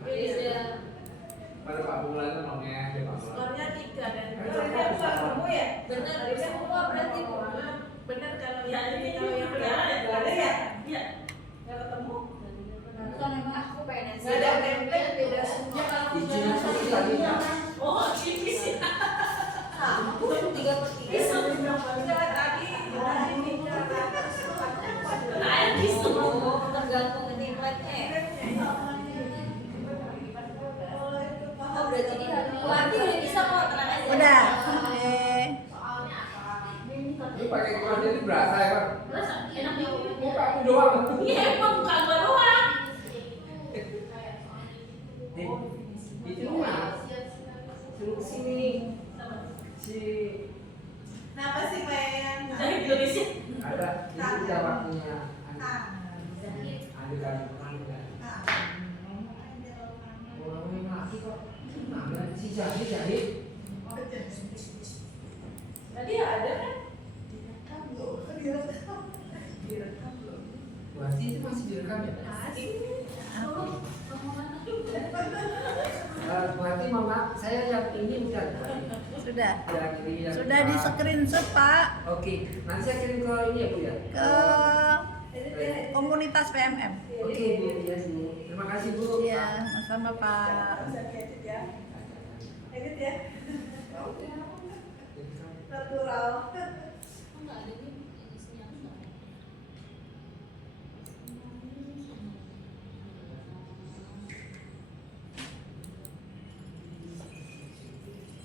Beda. Pada Pak Bulan itu mau ngeeh deh Pak Bulan. Skornya 3 dan ini aku kamu ya. Benar semua berarti Bu. Benar kalau yang ini kalau yang ada ya? Iya. Nggak ketemu. Bukan emang Aku pengen Nggak ada template beda semua. Izinnya satu tadi. Oh, ini sih. Aku 3/3 Enggak, tadi bicara tergantung template-nya. Oh berarti dia nanti udah bisa kok tenang aja. Udah. soalnya apa? Ini pakai kode itu berasa ya Pak? Terus enak ya. Muka aku doang. Iya emang bukan gua doang. Itu mah suruh kesini. Si Kenapa sih Pen? Indonesia. ada itu udah waktunya. Ada kali perang kan. Orang yang laki kok. Mana si jahit. Tadi ada kan? Berarti itu masih direkam ya? Berarti mama saya yang ini udah. Sudah. Yang ini yang Sudah di screenshot Pak Oke, nanti saya kirim ke ini ya Bu ya. ke komunitas PMM. Oke Bu, ya Bu. Terima kasih Bu. Iya, sama Pak. Bisa diedit ya. Edit ya. Natural. Enggak ada nih isinya enggak.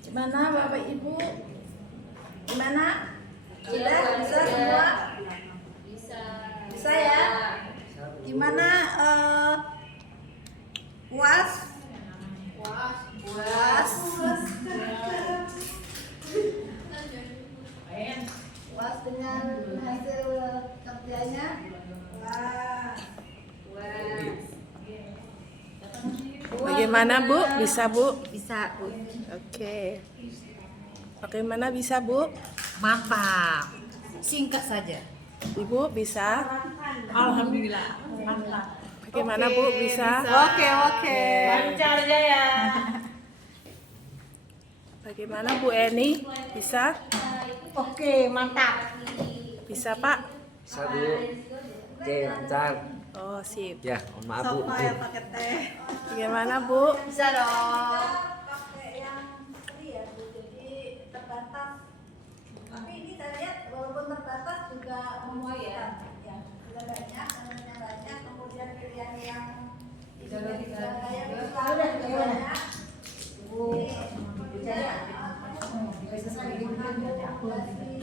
Gimana Bapak Ibu? Gimana? Sudah bisa semua? Bisa. Bisa ya? Gimana puas? Puas. Puas dengan hasil kerjanya? Bagaimana Bu? Bisa Bu? Bisa, Bu. Oke. Bagaimana bisa Bu? Mantap. Singkat saja. Ibu bisa? Alhamdulillah. Mantap. Bagaimana Bu? Bisa? Oke. Lancar aja ya. Bagaimana Bu Eni? Bisa? Oke, mantap. Bisa Pak? Bisa Bu. Oke, lancar. Oh sip. Ya, mohon maaf Bu. Sofa yang pakai teh. Bagaimana Bu? Bisa dong. Pakai yang ini ya, Bu. Jadi terbatas. Tapi ini saya lihat walaupun terbatas juga memuaskan. Ya, sudah banyak, namanya banyak. Kemudian pilihan yang kayak sudah banyak.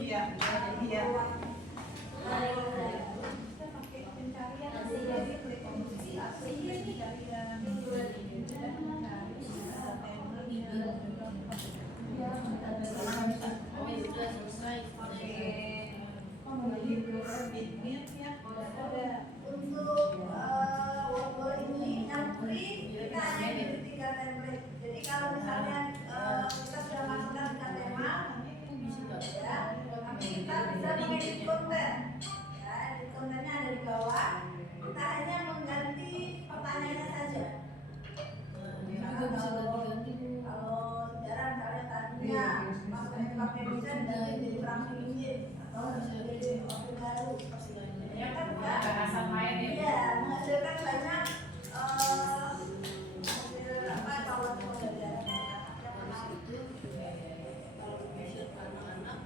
Iya, iya. Pencarian Untuk workbook ini yang free kita hanya diberi 3 template. Jadi kalau misalnya kita sudah masukkan 3 tema, ya, tapi kita bisa mengedit konten. Ya, edit kontennya ada di bawah. Kita hanya mengganti pertanyaannya saja. Kalau sejarah misalnya tadinya masuknya pakai desain jadi perang Inggris atau jadi orde baru. Ya kan enggak main ya. Iya, menghasilkan banyak hasil apa kalau pembelajaran yang menarik. Kalau passion anak-anak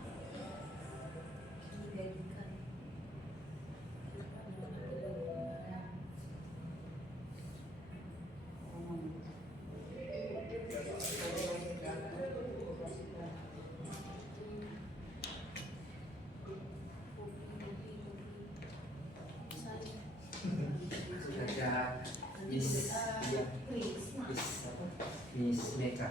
dijadikan Ada Miss Meka.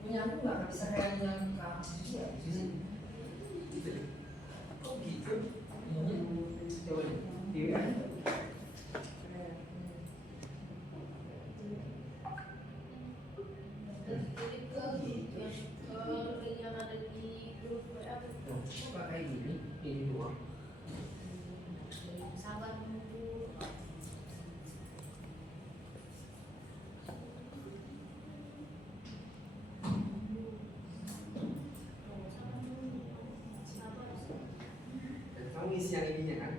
Punya aku nggak bisa kayak yang kamu ya di sini. Kok gitu? Coba deh, yang ada di grup WA kok kayak gini? Ini doang. sabar menunggu. Kamu ngisi yang ininya kan?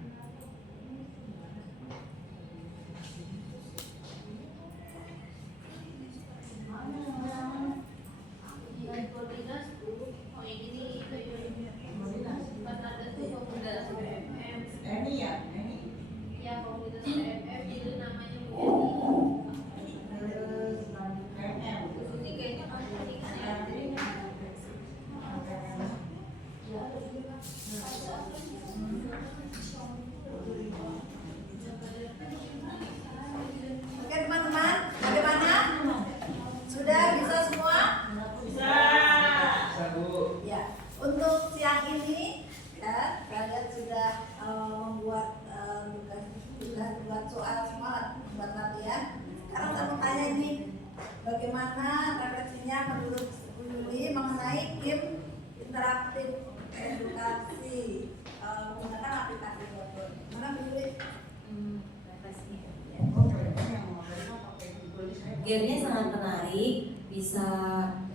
Oke teman-teman, bagaimana? Sudah bisa semua? Bisa. Bu. Ya, untuk siang ini ya kalian sudah membuat tugas buat soal semua buat latihan. Sekarang saya mau tanya ini, bagaimana refleksinya menurut Bu Yuli mengenai game interaktif edukasi menggunakan aplikasi Google? Mana Bu Yuli? Gamenya sangat menarik, bisa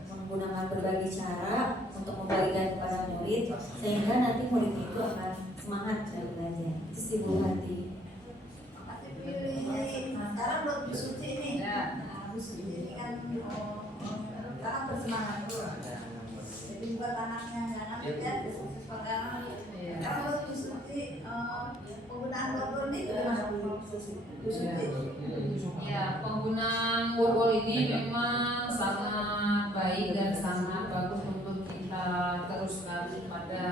menggunakan berbagai cara untuk membagikan kepada murid sehingga nanti murid itu akan semangat dalam belajar. Itu sih Bu Hati. Makasih Bu Yuli. Sekarang buat Bu Suci ini. Nah, Bu Suci ini kan sekarang bersemangat dulu. Jadi buat anaknya jangan ya siswa sekarang. Sekarang buat Bu Suci penggunaan Google ini gimana Bu Suci? Bu Suci. Ya, penggunaan Google ini memang sangat baik dan sangat bagus untuk kita teruskan pada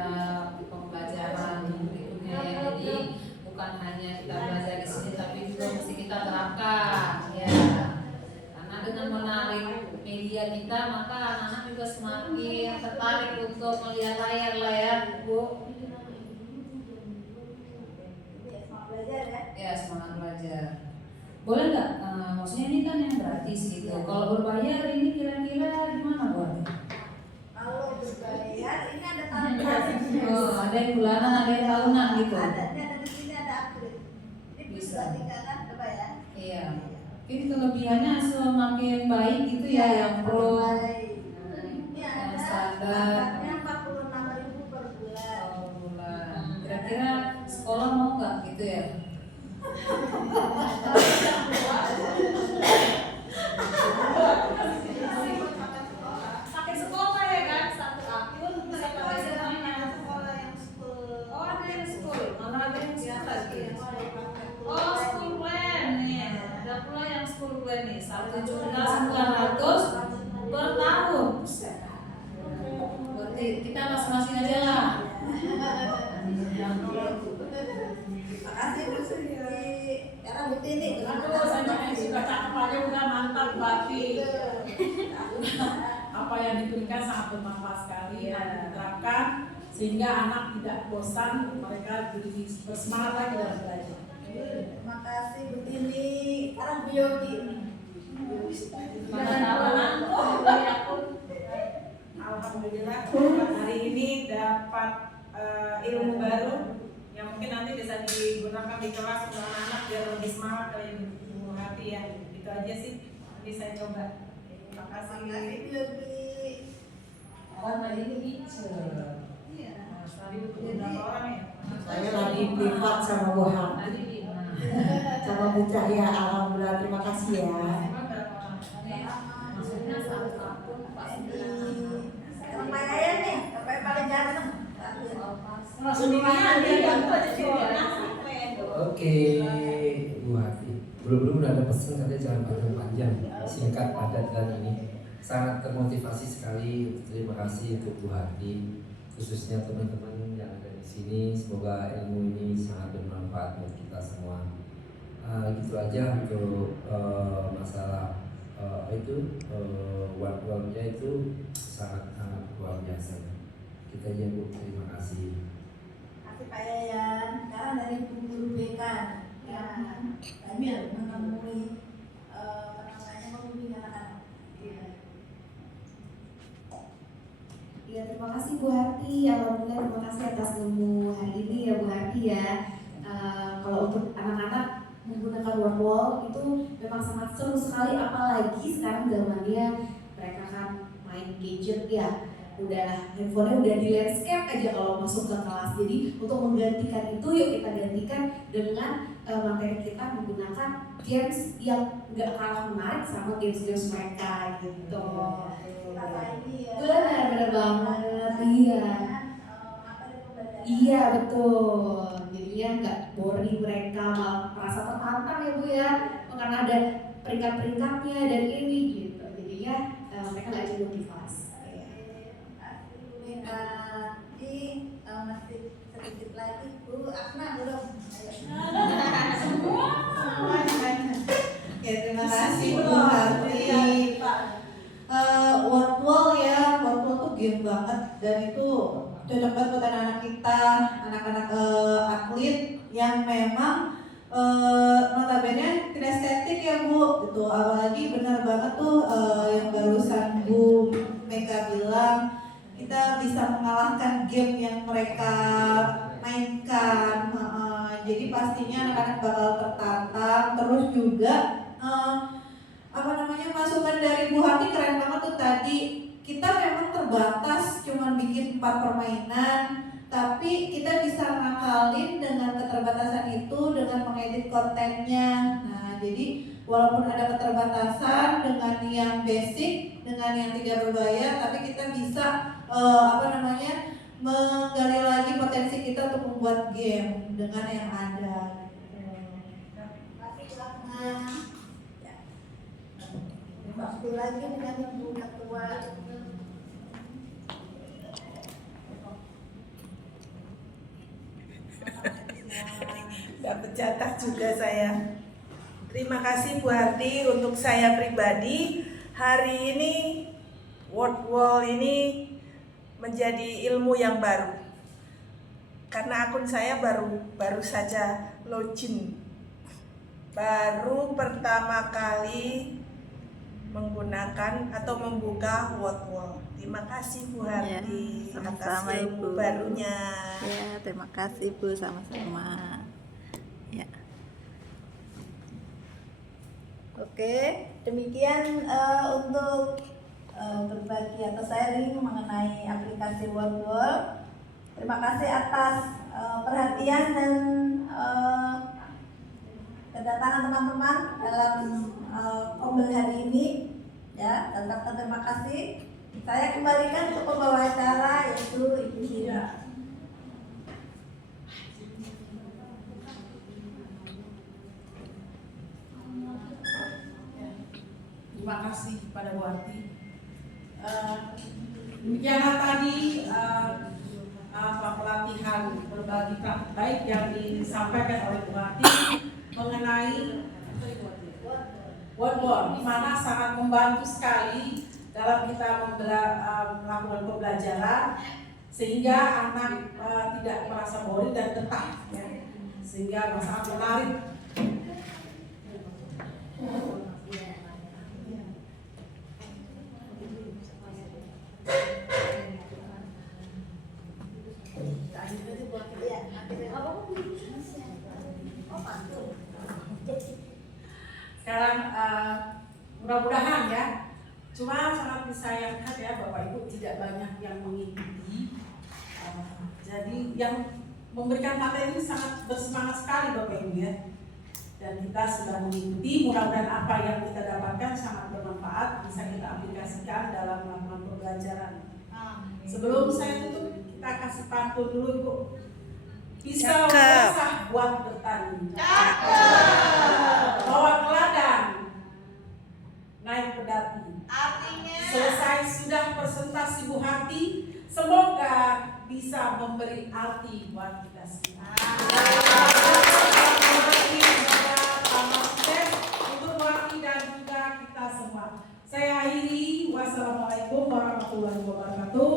pembelajaran berikutnya ya. Jadi bukan hanya kita belajar di sini tapi juga mesti kita terapkan ya. Karena dengan menarik media kita maka anak-anak juga semakin tertarik untuk melihat layar lah ya, Bu. Semangat belajar ya. Ya, semangat belajar. Boleh nggak? Maksudnya ini kan yang gratis gitu. Kalau berbayar ini kira-kira gimana buatnya? Kalau berbayar ini ada tahun-tahun. Oh, ada yang bulanan, ada yang tahunan gitu. Ada, ini ada di sini ada April. Ini Bisa. bisa tinggalkan coba ya. Iya. Ini kelebihannya semakin baik gitu ya, yang pro. Baik. Ini Yang ada standar. standarnya 46.000 per bulan. Oh, bulan. Kira-kira sekolah mau nggak gitu ya? pakai sekolah ya kan, satu akun bisa pakai semuanya. ini 1.900.000 per tahun. Berarti kita masing-masing aja lah. Makasih Bu Siti. Sekarang Bu Tini. Aku sama yang suka cakep aja udah mantap berarti. Apa yang diberikan sangat bermanfaat sekali dan diterapkan sehingga anak tidak bosan, mereka jadi bersemangat lagi dalam belajar. Terima kasih Bu Tini. Sekarang Bu Yogi. Alhamdulillah hari ini dapat ilmu baru yang mungkin nanti bisa digunakan di kelas untuk anak-anak biar lebih semangat kali Bu Hati ya. Itu aja sih nanti saya coba. Terima kasih. Terima kasih Bu Yogi. Karena ini hijau. Tadi beberapa orang ya. Saya lagi privat sama Bu Hati, sama Bu Cahya. Alhamdulillah, terima kasih ya. Maksudnya satu akun pasti. Sekarang Pak Yayan nih, apa yang paling ganteng? Langsung dia Oke, Bu Hati. Belum ada pesan katanya jangan panjang-panjang, singkat padat dan ini sangat termotivasi sekali. Terima kasih untuk Bu Hati, khususnya teman-teman yang ada di sini. Semoga ilmu ini sangat bermanfaat buat kita semua. Gitu aja untuk masalah one-nya itu sangat luar biasa. Kita aja Bu, terima kasih. Kasih Pak Yayan. Sekarang dari Bu Guru BK yang kami menemui membimbing anak-anak. Ya, terima kasih Bu Hati. Alhamdulillah, terima kasih atas ilmu hari ini ya Bu Hati ya. Kalau untuk anak-anak menggunakan wall itu memang sangat seru sekali, apalagi sekarang zamannya mereka kan main gadget ya. Udah handphonenya udah di landscape aja kalau masuk ke kelas. Jadi untuk menggantikan itu, yuk kita gantikan dengan materi kita menggunakan games yang nggak kalah menarik sama games-games mereka gitu. Benar banget, iya. Iya betul. Jadinya nggak boring mereka, malah merasa tertantang ya Bu ya, karena ada peringkat-peringkatnya dan ini gitu. Jadinya mereka nggak jenuh di kelas. Masih sedikit lagi Bu Asna belum. Semua. Oke, terima kasih Bu Hati. Wordwall ya, Wordwall tuh game banget dan itu cocok banget buat anak-anak kita, anak-anak atlet yang memang notabene kinestetik ya Bu, gitu. Apalagi benar banget tuh yang barusan Bu Mega bilang, kita bisa mengalahkan game yang mereka mainkan. Jadi pastinya anak-anak bakal tertantang. Terus juga masukan dari Bu Hati keren banget tuh tadi. Kita memang terbatas cuman bikin 4 permainan, tapi kita bisa ngakalin dengan keterbatasan itu dengan mengedit kontennya. Nah, jadi walaupun ada keterbatasan dengan yang basic, dengan yang tidak berbayar, tapi kita bisa menggali lagi potensi kita untuk membuat game dengan yang ada. Waktu lagi dengan Ibu Ketua. Dapat jatah juga saya. Terima kasih Bu Hati. Untuk saya pribadi, hari ini Wordwall ini menjadi ilmu yang baru. Karena akun saya baru saja login. Baru pertama kali menggunakan atau membuka Wordwall. Terima kasih Bu Hati sama-sama, atas ilmu Ibu. barunya. Ya, terima kasih Bu, sama-sama. Ya. Oke, demikian untuk berbagi atau sharing mengenai aplikasi Wordwall. Terima kasih atas perhatian dan kedatangan teman-teman dalam Ombel hari ini. Ya, tetap terima kasih. Saya kembalikan ke pembawa acara yaitu Ibu Hira. Terima kasih kepada Bu Arti. Demikianlah tadi pelatihan berbagi praktik baik yang disampaikan oleh Bu Arti mengenai Wordboard, di mana sangat membantu sekali dalam kita melakukan pembelajaran sehingga anak tidak merasa boring dan betah, ya. Sehingga sangat menarik. Sekarang mudah-mudahan ya, cuma sangat disayangkan ya Bapak Ibu tidak banyak yang mengikuti. Jadi yang memberikan materi ini sangat bersemangat sekali Bapak Ibu ya. Dan kita sudah mengikuti, mudah-mudahan apa yang kita dapatkan sangat bermanfaat, bisa kita aplikasikan dalam melakukan pembelajaran. Sebelum saya tutup, kita kasih pantun dulu Bu. Pisau basah buat bertani. Bawa ke ladang, naik pedati. Artinya Selesai sudah presentasi Bu Hati, semoga bisa memberi arti buat kita semua. Untuk Bu Hati dan juga kita semua. Saya akhiri, wassalamualaikum warahmatullahi wabarakatuh.